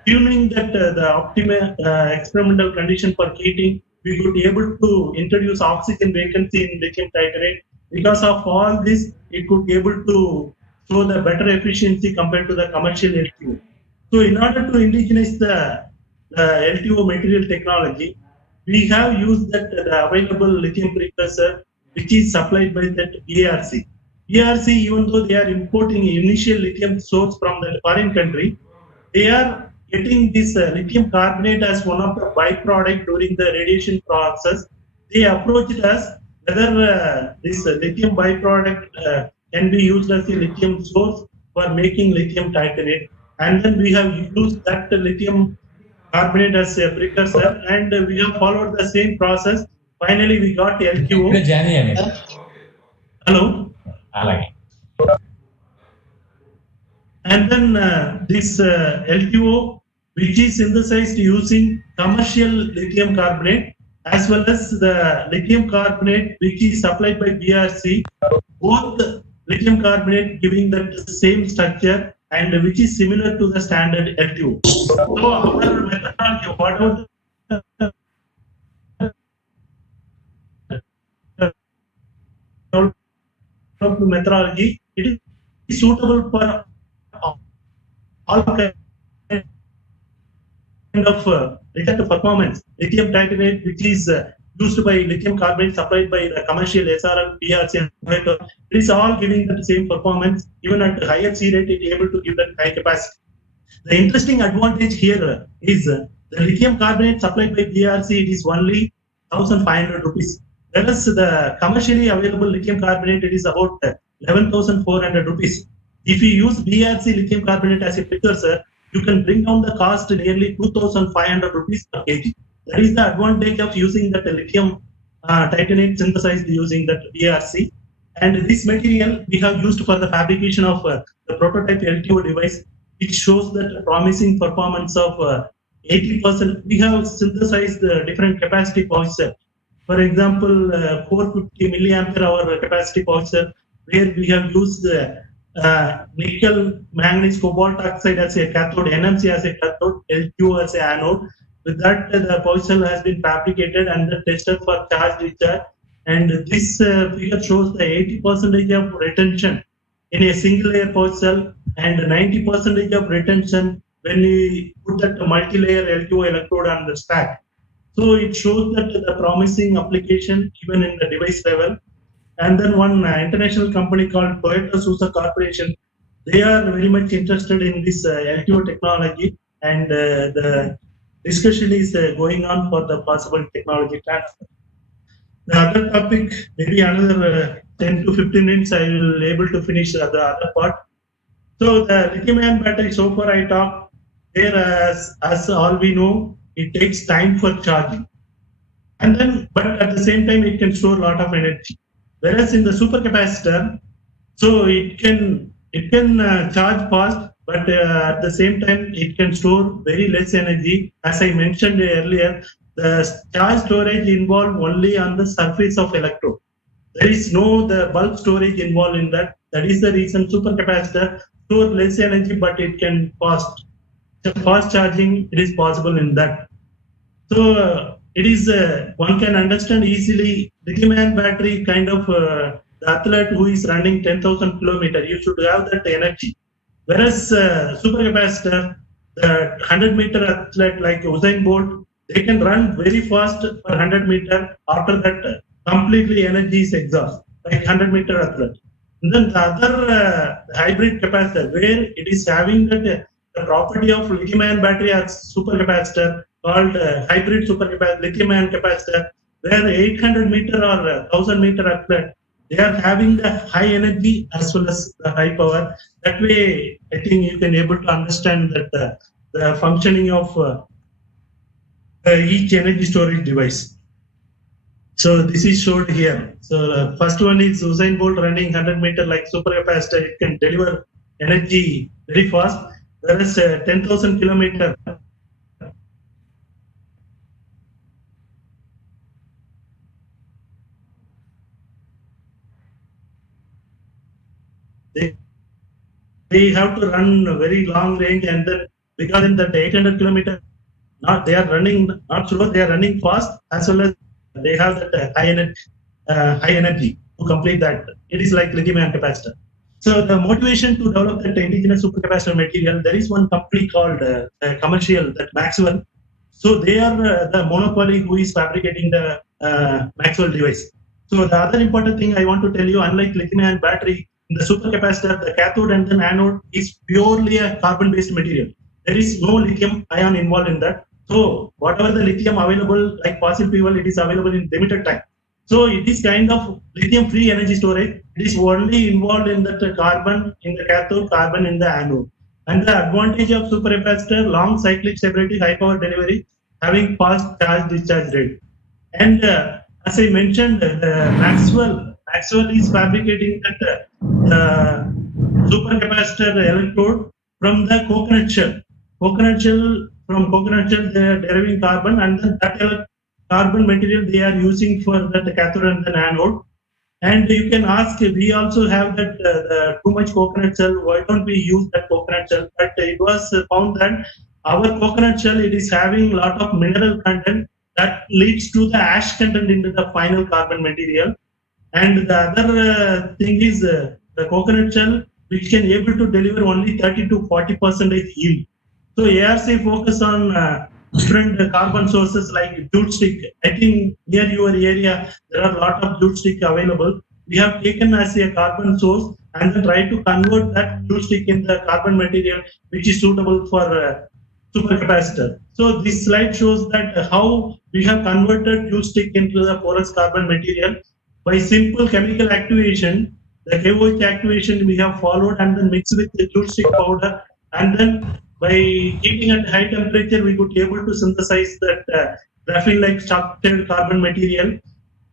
tuning that the optimal experimental condition for heating, we could be able to introduce oxygen vacancy in lithium titanate. Because of all this, it could be able to show the better efficiency compared to the commercial LTO. So in order to indigenize the LTO material technology, we have used that the available lithium precursor, which is supplied by that ARC. ARC, even though they are importing initial lithium source from the foreign country, they are getting this lithium carbonate as one of the byproduct during the radiation process. They approached us whether this lithium byproduct can be used as a lithium source for making lithium titanate. And then we have used that lithium carbonate as a precursor, and we have followed the same process. Finally, we got LQO. Hello. And then this LQO, which is synthesized using commercial lithium carbonate, as well as the lithium carbonate, which is supplied by BRC, both lithium carbonate giving the same structure and which is similar to the standard LTO. So our methodology, whatever the methodology, it is suitable for all kind of lithium performance. Lithium titanate, which is used by lithium carbonate supplied by the commercial SRL, PRC, it is all giving the same performance. Even at higher C rate, it is able to give that high capacity. The interesting advantage here is the lithium carbonate supplied by PRC, it is only 1,500 rupees. Whereas the commercially available lithium carbonate, it is about 11,400 rupees. If you use BRC lithium carbonate as a precursor, you can bring down the cost to nearly 2,500 rupees per kg. That is the advantage of using that lithium titanate synthesized using that BRC. And this material we have used for the fabrication of the prototype LTO device, which shows that promising performance of 80%. We have synthesized different capacity pouch cell. For example, 450 milliampere hour capacity pouch cell, where we have used nickel, manganese, cobalt oxide as a cathode, NMC as a cathode, LQ as a anode. With that, the pouch cell has been fabricated and tested for charge discharge. And this figure shows the 80% of retention in a single layer pouch cell and 90% of retention when we put that multi-layer LTO electrode on the stack. So it shows that the promising application even in the device level. And then one international company called Toyota Susa Corporation, they are very much interested in this LTO technology, and the discussion is going on for the possible technology transfer. The other topic, maybe another 10 to 15 minutes, I will be able to finish the other part. So the lithium-ion battery, so far I talked, there as all we know, it takes time for charging. And then, but at the same time, it can store a lot of energy. Whereas in the supercapacitor, so it can charge fast, but at the same time, it can store very less energy. As I mentioned earlier, the charge storage involved only on the surface of electrode. There is no the bulk storage involved in that. That is the reason supercapacitor store less energy, but it can fast charging. It is possible in that. So it is one can understand easily. Lithium-ion battery kind of the athlete who is running 10,000 kilometers, you should have that energy. Whereas supercapacitor, the 100-meter athlete like Usain Bolt, they can run very fast for 100 meters. After that, completely energy is exhausted, like 100-meter athlete. And then the other hybrid capacitor, where it is having that the property of lithium-ion battery as supercapacitor, called hybrid supercapacitor, lithium-ion capacitor, where 800-meter or 1,000-meter athlete, they are having the high energy as well as the high power. That way, I think you can able to understand that the functioning of each energy storage device. So this is showed here. So first one is Usain Bolt running 100-meter like supercapacitor. It can deliver energy very fast. Whereas 10,000 kilometer. They have to run a very long range, and then because in that 800 kilometer, not they are running not slow, they are running fast, as well as they have that high energy to complete that. It is like lithium-ion capacitor. So the motivation to develop that indigenous supercapacitor material, there is one company called commercial, that Maxwell. So they are the monopoly who is fabricating the Maxwell device. So the other important thing I want to tell you, unlike lithium-ion battery, in the supercapacitor, the cathode and the anode is purely a carbon-based material. There is no lithium ion involved in that. So whatever the lithium available, like fossil fuel, it is available in limited time. So it is kind of lithium-free energy storage. It is only involved in that carbon in the cathode, carbon in the anode. And the advantage of supercapacitor, long cyclic stability, high power delivery, having fast charge discharge rate. And as I mentioned, Maxwell is fabricating that supercapacitor electrode from the coconut shell. From coconut shell, they are deriving carbon, and then that carbon material they are using for the cathode and the anode. And you can ask, we also have that too much coconut shell. Why don't we use that coconut shell? But it was found that our coconut shell, it is having a lot of mineral content that leads to the ash content into the final carbon material. And the other thing is the coconut shell, which can able to deliver only 30 to 40% yield. So ARC focus on different carbon sources like jute stick. I think near your area there are a lot of jute stick available. We have taken as a carbon source and then try to convert that jute stick in the carbon material which is suitable for supercapacitor. So this slide shows that how we have converted fuse stick into the porous carbon material by simple chemical activation. The KOH activation we have followed and then mixed with the fuse stick powder, and then by heating at high temperature we could be able to synthesize that graphene-like structured carbon material.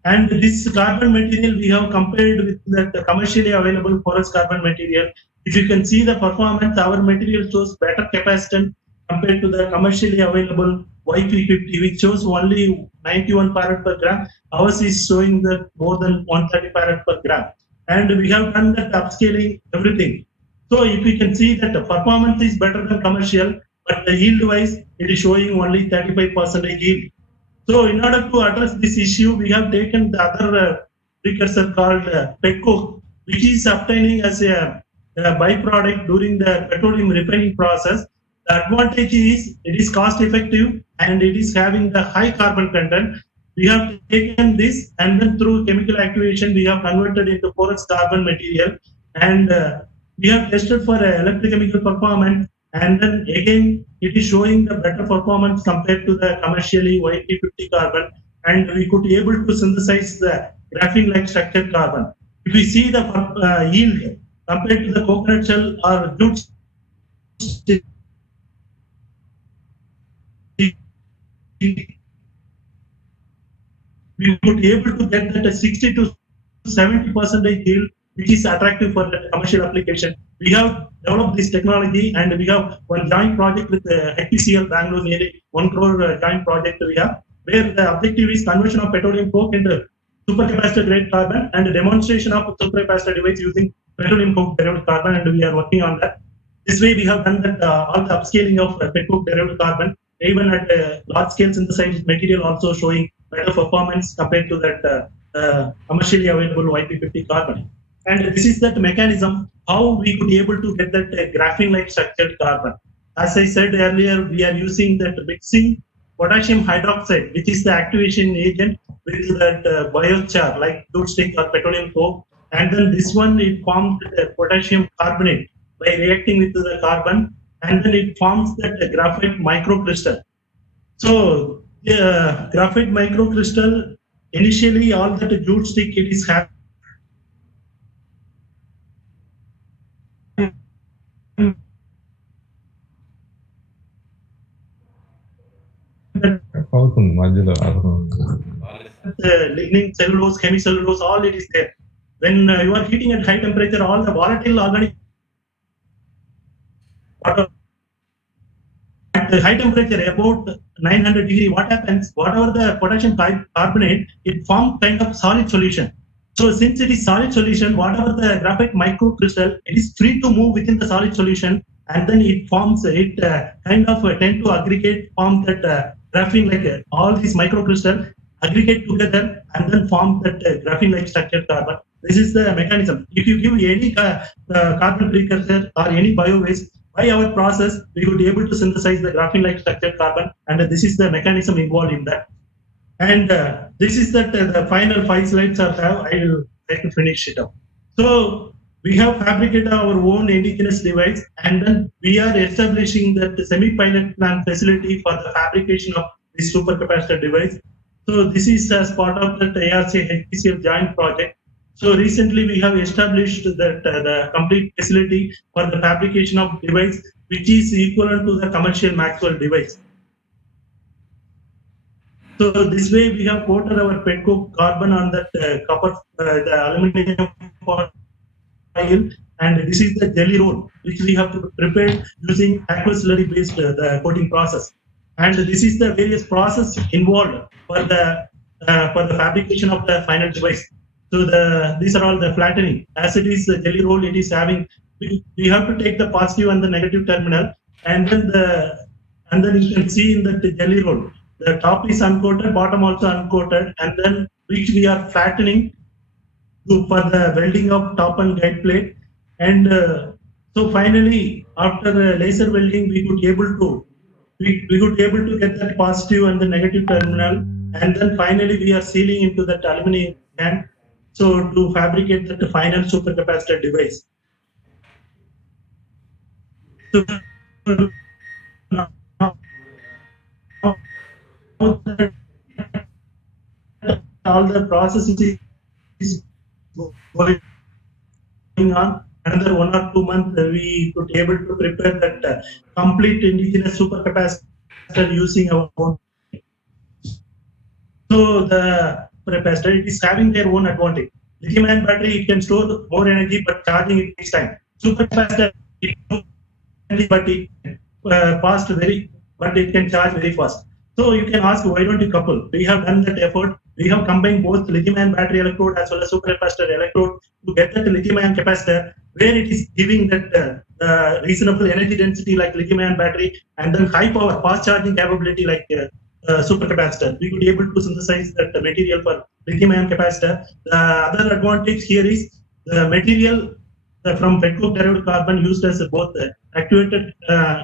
And this carbon material we have compared with the commercially available porous carbon material. If you can see the performance, our material shows better capacitance compared to the commercially available YP50, which shows only 91 farad per gram. Ours is showing the more than 130 farad per gram. And we have done that upscaling, everything. So if you can see that the performance is better than commercial, but the yield wise, it is showing only 35% yield. So in order to address this issue, we have taken the other precursor called petcoke, which is obtaining as a byproduct during the petroleum refining process. The advantage is it is cost effective and it is having the high carbon content. We have taken this and then through chemical activation, we have converted into porous carbon material, and we have tested for electrochemical performance, and then again it is showing the better performance compared to the commercially YP50 carbon, and we could be able to synthesize the graphene-like structured carbon. If we see the yield compared to the coconut shell or jute stick, we could be able to get that 60 to 70% yield, which is attractive for the commercial application. We have developed this technology and we have one joint project with HPCL Bangalore, nearly 1 crore joint project we have, where the objective is conversion of petroleum coke into supercapacitor grade carbon and a demonstration of supercapacitor device using petroleum coke derived carbon, and we are working on that. This way we have done that all the upscaling of petcoke derived carbon, even at large scale synthesized material also showing better performance compared to that commercially available YP50 carbon. And this is that mechanism how we could be able to get that graphene-like structured carbon. As I said earlier, we are using that mixing potassium hydroxide, which is the activation agent, with that biochar like jute stick or petroleum coke, and then this one it forms potassium carbonate by reacting with the carbon, and then it forms that graphite microcrystal. So graphite microcrystal, initially all that jute stick it is having lignin, cellulose, hemicellulose, all it is there. When you are heating at high temperature, all the volatile organic water at the high temperature about 900 degree, what happens? Whatever the potassium carbonate, it forms kind of solid solution. So since it is solid solution, whatever the graphite microcrystal, it is free to move within the solid solution, and then it forms it kind of tend to aggregate, form that graphene like all these microcrystal aggregate together and then form that graphene like structured carbon. This is the mechanism. If you give any carbon precursor or any bio waste, by our process, we would be able to synthesize the graphene like structured carbon, and this is the mechanism involved in that. And this is that the final 5 slides I have. I will try to finish it up. So we have fabricated our own indigenous device, and then we are establishing that semi-pilot plant facility for the fabrication of this supercapacitor device. So this is as part of that ARC HPCL joint project. So recently we have established that the complete facility for the fabrication of device, which is equivalent to the commercial Maxwell device. So this way we have coated our petcoke carbon on that copper, the aluminum foil, and this is the jelly roll which we have to prepare using aqueous slurry based the coating process. And this is the various process involved for the fabrication of the final device. So these are all the flattening. As it is the jelly roll, it is having, we have to take the positive and the negative terminal, and then you can see in the jelly roll, the top is uncoated, bottom also uncoated, and then which we are flattening for the welding of top and guide plate. And so finally, after laser welding, we could be able to get that positive and the negative terminal, and then finally we are sealing into that aluminum can. So to fabricate the final supercapacitor device. So now the, all the processes is going on. Another 1 or 2 months, we could able to prepare that complete indigenous supercapacitor using our own. So the capacitor, it is having their own advantage. Lithium-ion battery, it can store more energy, but charging it takes time. Supercapacitor, but it but it can charge very fast. So you can ask, why don't you couple? We have done that effort. We have combined both lithium-ion battery electrode as well as supercapacitor electrode to get that lithium-ion capacitor where it is giving that reasonable energy density like lithium-ion battery and then high power fast charging capability like supercapacitor. We could be able to synthesize that material for lithium-ion capacitor. The other advantage here is the material from petcoke derived carbon used as both actuated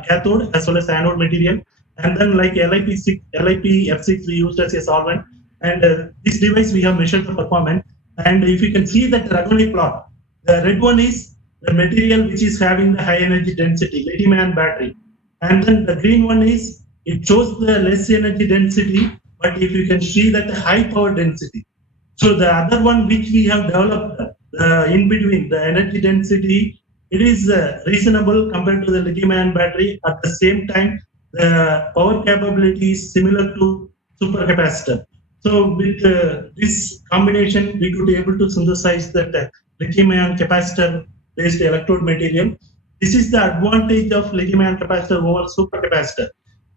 cathode as well as anode material, and then like LiPF6 we used as a solvent. And this device we have measured the performance. And if you can see that Ragone plot, the red one is the material which is having the high energy density, lithium-ion battery, and then the green one is it shows the less energy density, but if you can see that the high power density. So the other one which we have developed in between the energy density, it is reasonable compared to the lithium-ion battery. At the same time, the power capability is similar to supercapacitor. So with this combination, we could be able to synthesize that lithium-ion capacitor-based electrode material. This is the advantage of lithium-ion capacitor over supercapacitor.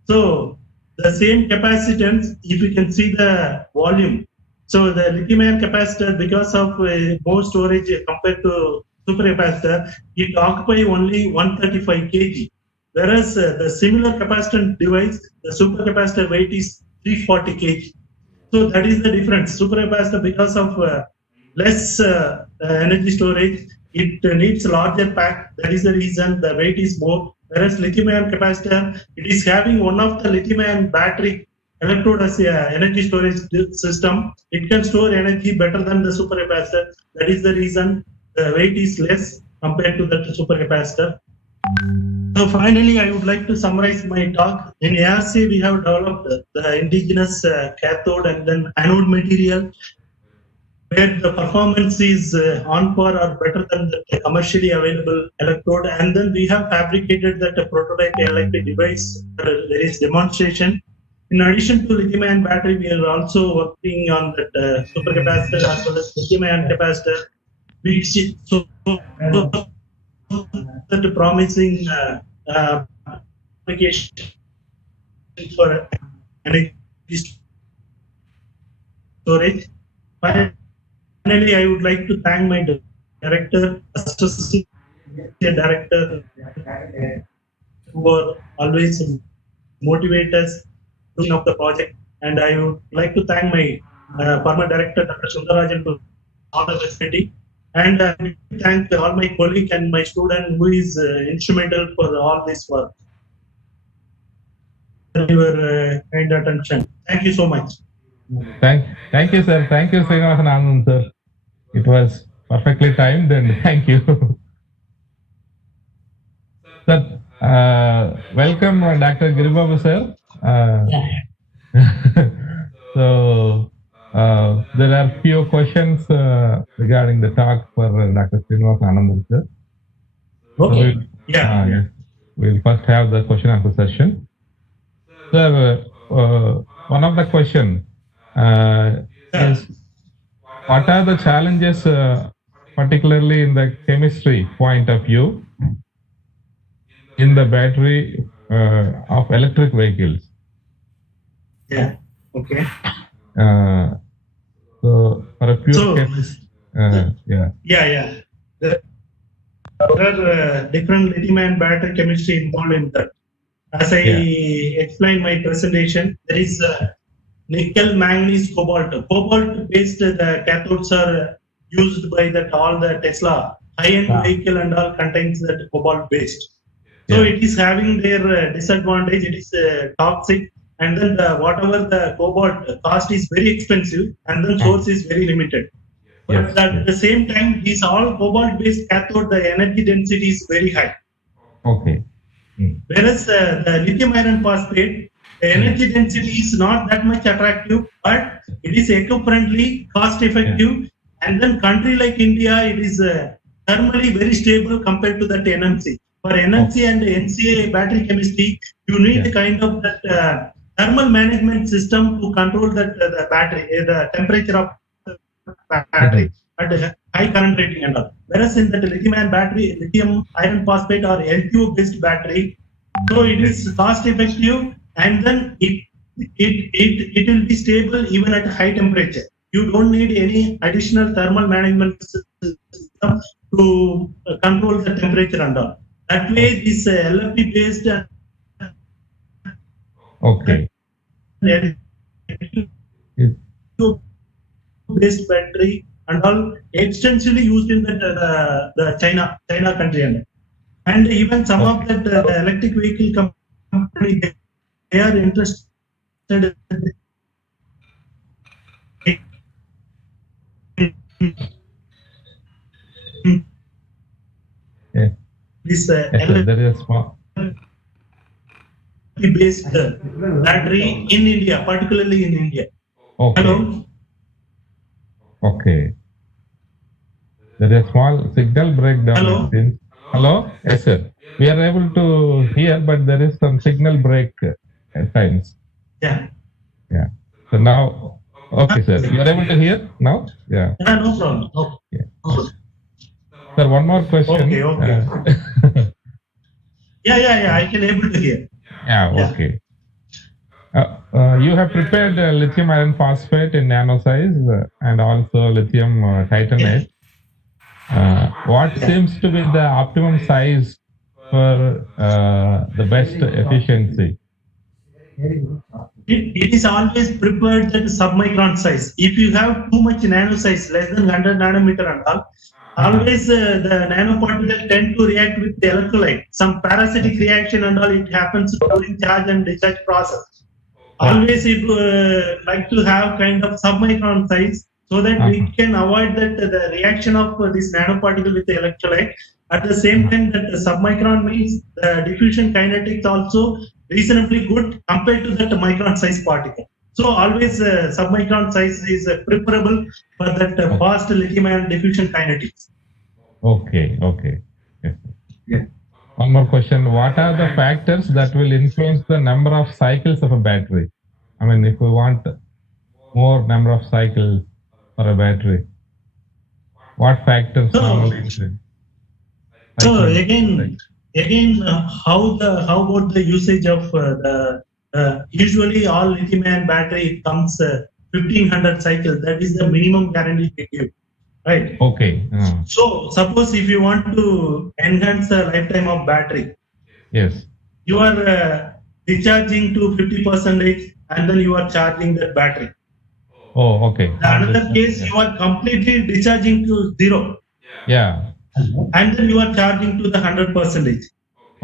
So the same capacitance, if you can see the volume. So the lithium-ion capacitor, because of more storage compared to supercapacitor, it occupies only 135 kg. Whereas the similar capacitance device, the supercapacitor weight is 340 kg. So that is the difference. Supercapacitor, because of less energy storage, it needs a larger pack. That is the reason the weight is more. Whereas lithium-ion capacitor, it is having one of the lithium-ion battery electrode as a energy storage system. It can store energy better than the supercapacitor. That is the reason the weight is less compared to the supercapacitor. So finally, I would like to summarize my talk. In ARC, we have developed the indigenous cathode and then anode material, where the performance is on par or better than the commercially available electrode. And then we have fabricated that prototype electric device. There is demonstration. In addition to lithium-ion battery, we are also working on that supercapacitor as well as lithium-ion capacitor, which is so that promising application for energy storage. Finally, I would like to thank my director, associate director, who are always motivate us of the project, and I would like to thank my former director, Dr. Rajam, for all the facility, and thank all my colleagues and my student who is instrumental for all this work. Your kind attention. Thank you so much. Thank you, sir. Thank you, Srinivasan Anand, sir. It was perfectly timed, and thank you. Sir, welcome, Dr. Giribabu, sir. So there are few questions regarding the talk for Dr. Srinivasan Anand, sir. Okay. So we'll first have the question answer session. Sir, one of the question is, what are the challenges, particularly in the chemistry point of view, in the battery of electric vehicles? Yeah. Okay. So for a pure chemist, Yeah. There are different lithium-ion battery chemistry involved in that. As I explained my presentation, there is nickel, manganese, cobalt. Cobalt-based cathodes are used by all the Tesla high-end vehicle and all contains that cobalt-based. So it is having their disadvantage. It is toxic, and then whatever the cobalt cost is very expensive, and then source is very limited. But at the same time, these all cobalt-based cathode, the energy density is very high. Okay. Whereas the lithium iron phosphate, The energy density is not that much attractive, but it is eco-friendly, cost-effective, and then country like India, it is thermally very stable compared to that NMC. For NMC and NCA battery chemistry, you need a kind of that thermal management system to control that the battery, the temperature of the battery at the high current rating and all. Whereas in that lithium-ion battery, lithium iron phosphate or LTO-based battery, so it is cost-effective, and then it will be stable even at high temperature. You don't need any additional thermal management system to control the temperature and all. That way, this LFP based based battery and all extensively used in the China country, and even some of that the electric vehicle company, they are interested this there is a small based battery in India, particularly in India. Hello. Okay. There is a small signal breakdown. Hello. Hello. Yes, sir. We are able to hear, but there is some signal break at times. Yeah. So now, okay, sir. You are able to hear now? Yeah. No problem. Yeah. Sir, one more question. Okay. Yeah. I can able to hear. Okay. You have prepared lithium iron phosphate in nano size and also lithium titanate. What seems to be the optimum size for the best efficiency? It is always prepared that submicron size. If you have too much nano size, less than 100 nanometer and all, always the nanoparticles tend to react with the electrolyte. Some parasitic reaction and all, it happens during charge and discharge process. Always it like to have kind of submicron size so that we can avoid that the reaction of this nanoparticle with the electrolyte. At the same time, that the submicron means the diffusion kinetics also reasonably good compared to that micron size particle. So always submicron size is preferable for that fast lithium-ion diffusion kinetics. Okay. Yes. Yeah. One more question. What are the factors that will influence the number of cycles of a battery? I mean, if we want more number of cycles for a battery, what factors normally influence? So again, how about the usage of the usually all lithium-ion battery comes 1500 cycles. That is the minimum guarantee we give, right? Okay. So suppose if you want to enhance the lifetime of battery, yes, you are discharging to 50% and then you are charging that battery. Oh, okay. Another case, you are completely discharging to 0. Yeah. And then you are charging to the 100%. Okay.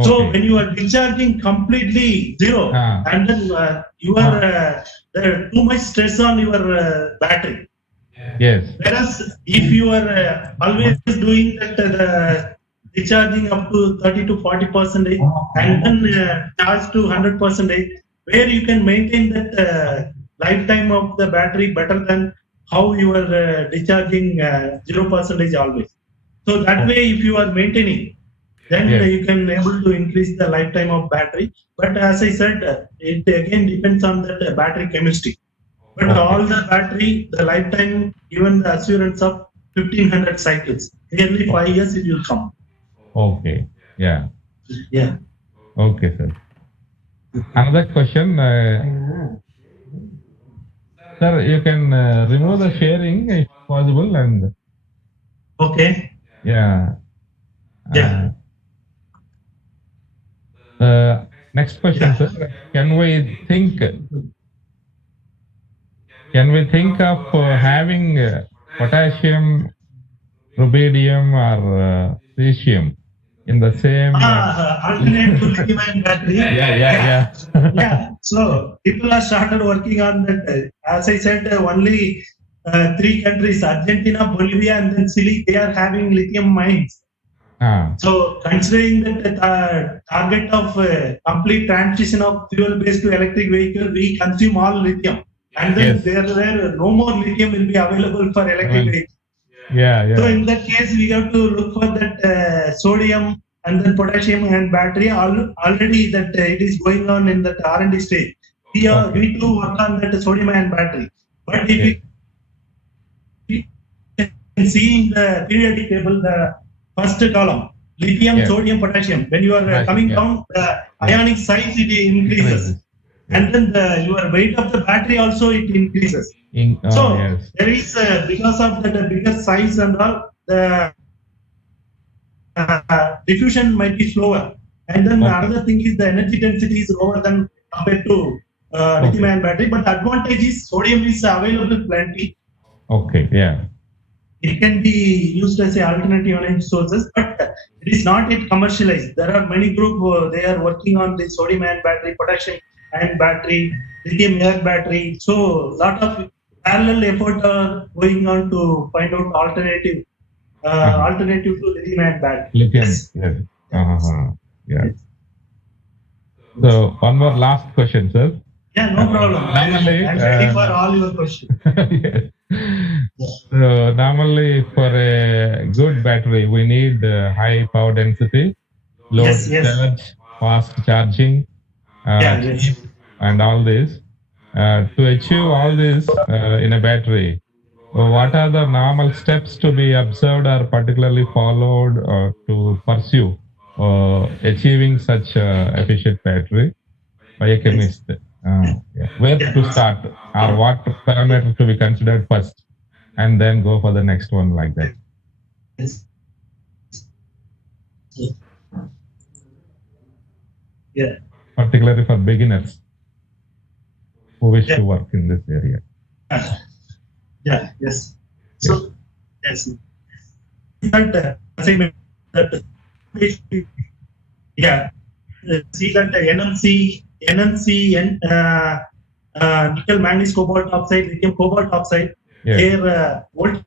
So when you are discharging completely 0, and then you are there too much stress on your battery. Yes. Whereas if you are always doing that discharging up to 30 to 40% and then charge to 100%, where you can maintain that lifetime of the battery better than how you are discharging 0% always. So that way, if you are maintaining, then you can able to increase the lifetime of battery. But as I said, it again depends on the battery chemistry. But all the battery, the lifetime, given the assurance of 1500 cycles, nearly 5 years it will come. Okay. Yeah. Yeah. Okay, sir. Another question. Sir, you can remove the sharing if possible and. Okay. Yeah. Next question, sir. Can we think of having potassium, rubidium, or cesium in the same alternate to lithium-ion battery? Yeah. So people are started working on that. As I said, only 3 countries, Argentina, Bolivia, and then Chile, they are having lithium mines. So considering that the target of complete transition of fuel-based to electric vehicle, we consume all lithium. And then Yes. there no more lithium will be available for electric vehicle. Yeah, So yeah. in that case, we have to look for that sodium and then potassium and battery. Already that it is going on in that R&D stage. We do work on that sodium ion battery. But if Yes. we can see in the periodic table, the first column, lithium, Yes. sodium, potassium. When you are Potassium, coming yeah. down, the ionic size it increases. And then your weight of the battery also it increases. So Yes. there is because of the bigger size and all, the diffusion might be slower. And then another thing is the energy density is lower than compared to lithium-ion battery. But the advantage is sodium is available plenty. Okay, yeah. It can be used as a alternative energy sources, but it is not yet commercialized. There are many groups they are working on the sodium-ion battery, potassium-ion battery, lithium-ion battery. So lot of parallel effort are going on to find out alternative to lithium-ion battery. Lithium, Yes. yes. Yeah. So one more last question, sir. Yeah, no problem. Normally, I'm ready for all your questions. Yes. So normally for a good battery, we need high power density, low Yes. charge, fast charging, Yes. and all this. To achieve all this in a battery, what are the normal steps to be observed or particularly followed to pursue achieving such efficient battery by a chemist? Yeah. Where to start or what parameter to be considered first and then go for the next one like that? Yes. Yeah. Particularly for beginners who wish to work in this area. Yeah. Yes. So yes. That assignment that yeah. See that NMC and nickel manganese cobalt oxide, lithium cobalt oxide, their volt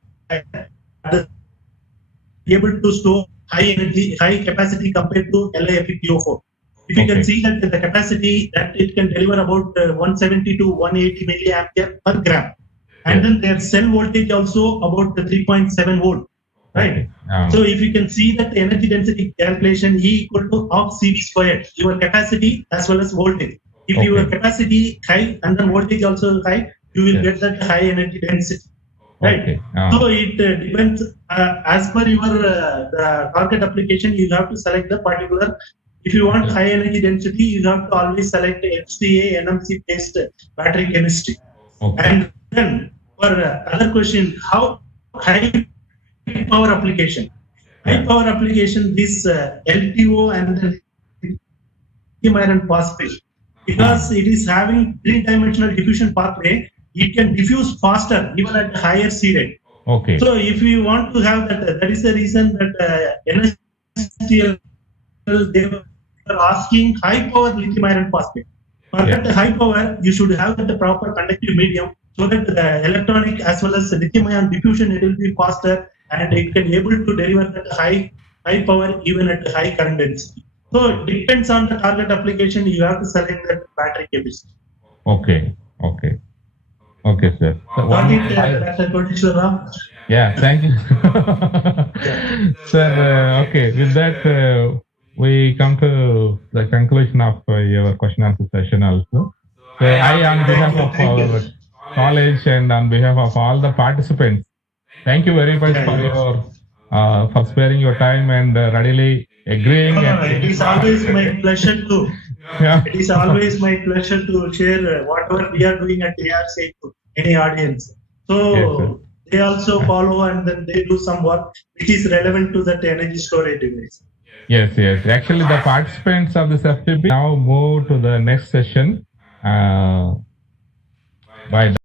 able to store high energy, high capacity compared to LiFePO4. If you can see that the capacity that it can deliver about 170 to 180 milliampere per gram, and then their cell voltage also about 3.7 volt, right? So if you can see that the energy density calculation E equal to half CV squared, your capacity as well as voltage. If your capacity high and then voltage also high, you will get that high energy density. Right. So it depends as per your the target application. You have to select the particular. If you want high energy density, you have to always select HCA NMC based battery chemistry. And then for other question, how high power application? High power application, this LTO and then lithium iron phosphate, because it is having 3-dimensional diffusion pathway. It can diffuse faster even at higher C rate. So if you want to have that, that is the reason that NSTL they were asking high power lithium iron phosphate. For that high power, you should have the proper conductive medium so that the electronic as well as lithium ion diffusion it will be faster and it can able to deliver that high power even at high current density. So it depends on the target application. You have to select that battery chemistry. Okay, sir. So yeah, thank you. Sir, okay, with that, we come to the conclusion of your question answer session also. So I, on behalf of our college and on behalf of all the participants, thank you very much for your for sparing your time and readily agreeing. It is always my pleasure to. It is always my pleasure to share whatever we are doing at ARC to any audience. So they also follow and then they do some work which is relevant to that energy storage device. Yes. Actually, the participants of this FDP now move to the next session by